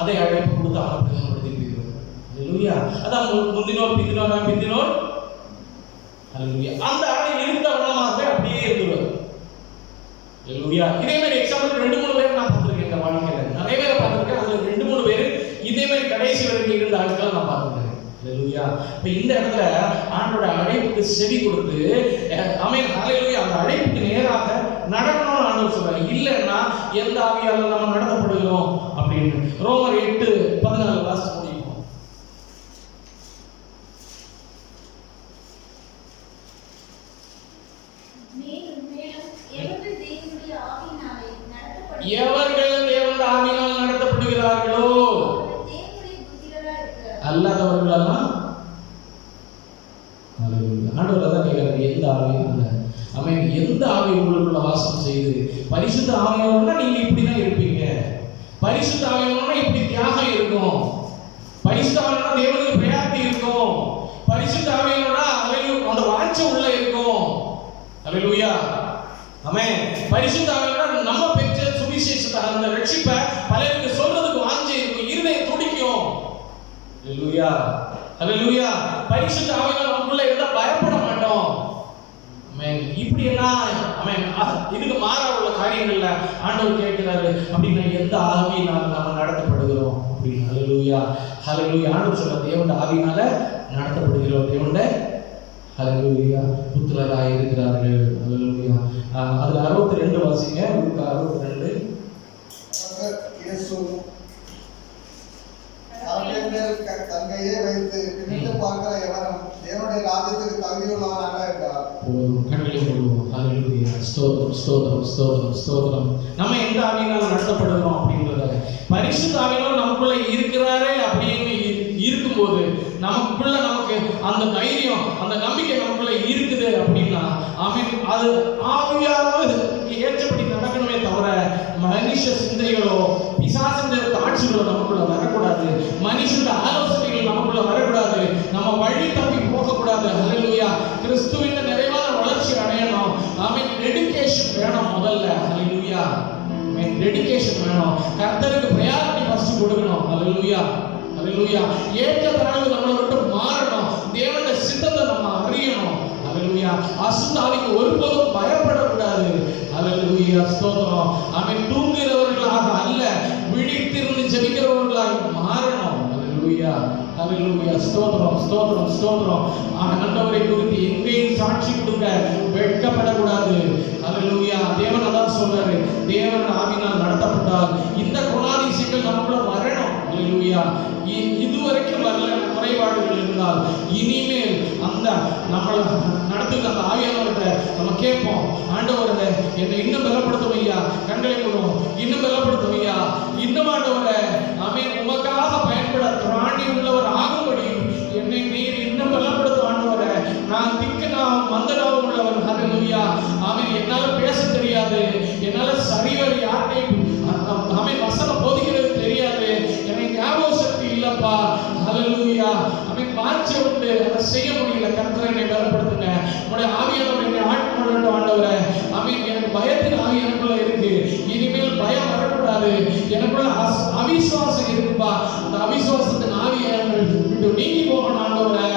அதை அழைப்பு கொடுத்து அவனை பிரயோகப்படுத்தி போயிடுவார். ஹalleluya. அதான் முந்தினோர் பிந்தினோர். ஹalleluya. அந்த ஆளை இருந்த வண்ணமாக அப்படியே இருந்துவார். ஹalleluya. இதே மாதிரி எக்ஸாம்பிள் 2-3 பேர் நான் பார்த்திருக்கேன் இந்த வாழ்க்கையில. நிறைய பேரை பார்த்திருக்கேன். அதுல 2-3 பேர் இதே மாதிரி கடைசி வரைக்கும் இருந்த ஆட்களை நான் பார்த்திருக்கேன். ஹalleluya. இப்ப இந்த இடத்துல ஆண்டோட அழைப்புக்கு செவி கொடுத்து ஆமென் ஹalleluya, அந்த அழைப்புக்கு நேராக நடக்கணும்னு ஆண்டவர் சொல்றாரு. இல்லைன்னா எந்த ஆவியால நம்ம நடத்தப்படுகிறோம் அப்படி அப்படின்னு. ரோமர் 8:14 வாசிச்சு முடிப்போம். எவர்கள் தேவனுடைய ஆவியினால் நடத்தப்படுகிறார்களோ, அல்லாதவர்களெல்லாம் ஆண்டவர் தான் கேட்கிறார், எந்த ஆவி அல்ல. அவன் எந்த ஆவி உங்களுக்குள்ள வாசம் செய்து, பரிசுத்த ஆவியோட நீங்க இப்படிதான் இருப்பீங்க, பரிசுத்த ஆவியோட இப்படி தியாகம் இருக்கும், பரிசுத்த ஆவியோட தேவனுக்கு பிரயாத்தி இருக்கும், பரிசுத்த ஆவியோட அந்த வாஞ்சை உள்ள இருக்கும். அல்லேலூயா, ஆமென். பரிசுத்த ஆவியோட நம்ம பெற்ற சுவிசேஷத்தை, அந்த ரட்சிப்பை பலருக்கு சொல்றதுக்கு வாஞ்சை இருக்கும், இருதயம் துடிக்கும். அல்லேலூயா, அல்லேலூயா. பரிசுத்த ஆவியோட நமக்குள்ள இருந்தா பயப்பட மாட்டோம். ஆமென். இப்படி எல்லாம் ஆமென் இதுக்கு மாறா உள்ள காரியங்கள்ல ஆண்டவர் கேட்கிறாரு, அப்படின்னா எந்த ஆவியினால நாம நடத்தப்படுகிறோம் அப்படின்னு. அல்லேலூயா, அல்லேலூயா. ஆண்டவர் சொல்ற தேவனுடைய ஆவியினால நடத்தப்படுகிறோம். தேவனுடைய அல்லேலூயா புத்திரராய் இருக்கிறார்கள். அல்லேலூயா. அதுல 62 வாசிங்க. 62. இயேசு அவர்கள் மேல் தங்கையே வைத்து பின்னிட்டு பார்க்கிற எவனும் தேவனுடைய ராஜ்யத்துக்கு தகுதியுள்ளவன் அல்ல என்றார். கண்களை மூடுவோம். அல்லேலூயா. ஸ்தோத்திரம், ஸ்தோத்திரம், ஸ்தோத்திரம், ஸ்தோத்திரம். நம்ம எந்த ஆவியினால் நடத்தப்படுகிறோம் அப்படின்றத, பரிசுத்த ஆவியினால் நமக்குள்ள இருக்கிறாரே அப்படின்னு இருக்கும்போது நமக்குள்ள நமக்கு அந்த தைரியம், அந்த நம்பிக்கை நமக்குள்ள இருக்குது அப்படின்னா ஆமென், அது ஆவியாவது ஏற்றபடி நடக்கணுமே தவிர மனுஷ சிந்தைகளோ பிசாசின் காட்சிகளோ நமக்குள்ள வரக்கூடாது, மனுஷன் ஆலோசனைகள் நமக்குள்ள வரக்கூடாது, நம்ம வழி தப்பி போகக்கூடாது. அல்லேலூயா. கிறிஸ்துவின் நிறைவான வளர்ச்சி அடையணும். ஆமென். டெடிகேஷன் வேணும் முதல்ல. அல்லேலூயா. ஆமென். டெடிகேஷன் வேணும். கர்த்தருக்கு பிரையாரிட்டி ஃபர்ஸ்ட் கொடுக்கணும். அல்லேலூயா, அல்லேலூயா. ஏற்ற தாழ்வு நம்மளை விட்டு மாறணும். தேவனுடைய சித்தத்தை நம்ம அறியணும். அல்லேலூயா. அசுத்த ஆவிக்கு ஒருபோதும் பயப்படக்கூடாது. அல்லேலூயா, ஸ்தோத்திரம். ஆமென். தூங்குகிறவர்களாக அல்ல, விழித்திருந்து ஜெபிக்கிறவர்களாக மாறணும். அல்லேலூயா, அல்லேலூயா. ஸ்தோத்திரம், ஸ்தோத்திரம், ஸ்தோத்திரம். ஆண்டவரை குறித்து எங்கேயும் சாட்சி கொடுக்க வெட்கப்படக்கூடாது. அல்லேலூயா. தேவன் அதான் சொல்றாரு, தேவன் ஆவியினால் நடத்தப்பட்டால் இந்த குணாதிசயங்கள் நமக்குள்ள வரணும். அல்லேலூயா. இதுவரைக்கும் வரல குறைபாடுகள் இருந்தால் இனிமேல் அந்த நம்மளை நடத்துகிற அந்த ஆவியானவர்கிட்ட நம்ம கேட்போம், ஆண்டவரே என்னை இன்னும் பலப்படுத்தும் ஐயா, கண்களை மூடும், இன்னும் பலப்படுத்தும் ஐயா, இன்னும் ஆண்டவரே ஆமென் உமக்காக பயன்பட திராணி உள்ளவர் ஆகும்படி என்னை நீர் இன்னும் பலப்படுத்தும் ஆண்டவரே. நான் மந்தனாவும் உள்ளவர். அல்லேலூயா. ஆமென். என்னால பேச தெரியாது, என்னால சரிவர யார்கிட்டையும் ஆமென் வசனம் போதிக்கிறது தெரியாது, எனக்கு ஞாபக சக்தி இல்லப்பா. அல்லேலூயா. ஆமென். வாஞ்சை உண்டு, அதை செய்ய முடியல. கர்த்தரை என்னை பலப்படுத்துங்க. உங்களுடைய ஆவியானவர் என்னை ஆட்கொள்ளட்டும் ஆண்டவரே. ஆமென். எனக்கு பயத்தின் ஆவி எனக்குள்ள இருக்கு, இனிமேல் பயம் வரக்கூடாது. எனக்குள்ள அவிசுவாசம் இருக்குப்பா, அந்த அவிசுவாசத்தின் ஆவியை விட்டு நீங்கி போகணும் ஆண்டவரே.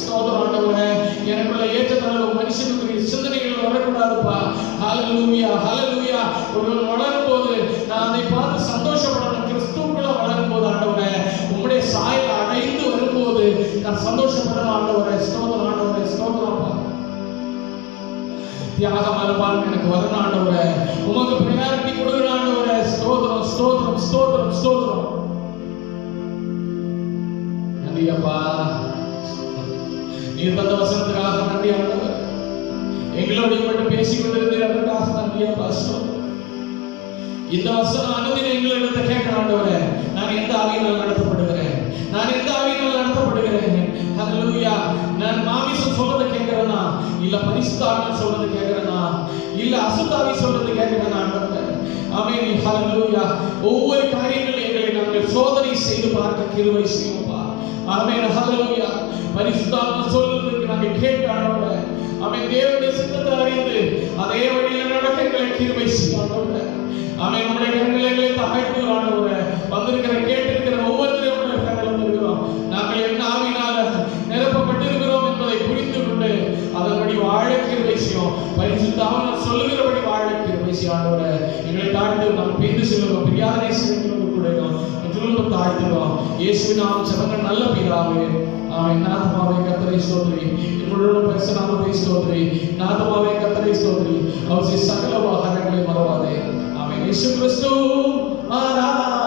ஸ்தோத்திரம் ஆண்டவரே. எனக்குள்ள ஏற்றத்தாழ்வு மனுஷனுக்கு சிந்தனைகள் வரக்கூடாதுப்பா. ஹல்லேலூயா, ஹல்லேலூயா. ஒருவன் வளரும் போது நான் அதை பார்த்து சந்தோஷப்படணும். கிறிஸ்துவுக்குள்ள வளரும் போது ஆண்டவரே, உம்முடைய சாயல் அடைந்து வரும்போது நான் சந்தோஷப்படணும் ஆண்டவரே. ஸ்தோத்திரம் ஆண்டவரே, ஸ்தோத்திரம்ப்பா. தியாகம் மனப்பான்மை எனக்கு வரணும் ஆண்டவரே. உமக்கு பிரையாரிட்டி கொடுக்கணும் ஆண்டவரே. ஸ்தோத்திரம், ஸ்தோத்திரம், ஸ்தோத்திரம், ஸ்தோத்திரம். நன்றி அப்பா. நீர் தந்த வசனத்துக்காக நன்றி ஆண்டவரே. எங்களோடு மட்டும் பேசிக் கொண்டிருந்தீர், அதற்காக நன்றி அப்பா. இந்த வசனம் அனுதினம் எங்களிடத்தை கேட்கிற ஆண்டவரே, நான் எந்த ஆவியினால் நடத்தப்படுகிறேன், நான் எந்த ஆவியினால் நடத்தப்படுகிறேன். அல்லேலூயா. நான் மாமிசம் சொல்றதை கேட்கிறேனா, இல்ல பரிசுத்த ஆவி சொல்றது கேட்கிறேனா, இல்ல அசுத்த ஆவி சொல்றது கேட்கிறேனா ஆண்டவரே. ஆமென். ஹல்லேலூயா. ஒவ்வொரு காரியங்களும் எங்களை நாங்கள் சோதனை செய்து பார்க்க கிருபை செய்யும்பா. ஆமென். ஹல்லேலூயா. பரிசுத்த ஆவி சொல்றதுக்கு நாங்கள் கேட்க ஆண்டவரே. ஆமென். தேவனுடைய சித்தத்தை அறிந்து அதே வழியில் நடக்க எங்களை கிருபை செய்யும் ஆண்டவரே. ஆமென். நம்முடைய கண்களை தாழ்த்தி ஆண்டவரே, வந்திருக்கிற கேட்டிருக்கிற ஒவ்வொருத்தரையும் வந்திருக்கிறோம். நாங்கள் என்ன ஆவியினால நிரப்பப்பட்டிருக்கிறோம் என்பதை புரிந்து கொண்டு அதன்படி வாழ கிருபை செய்யும். பரிசுத்த ஆவி சொல்லுகிறபடி வாழ கிருபை செய்யும் ஆண்டவரே. எங்களை தாழ்த்து நாம் பேந்து செல்லுவோம், பிரியாதனை செய்கிறோம், கூட தாழ்த்துவோம். இயேசுவின் நாமம் ஜெபங்கள் நல்ல பிதாவே. ஆமென். நாதமாவே கர்த்தரை ஸ்தோத்திரி, என்னுடைய பரிசுத்தநாமத்தை ஸ்தோத்திரி. நாதமாவே கர்த்தரை ஸ்தோத்திரி, அவர் சகல வாகனங்களை மறவாதே. ஆமென். இயேசு கிறிஸ்து ஆராதனை.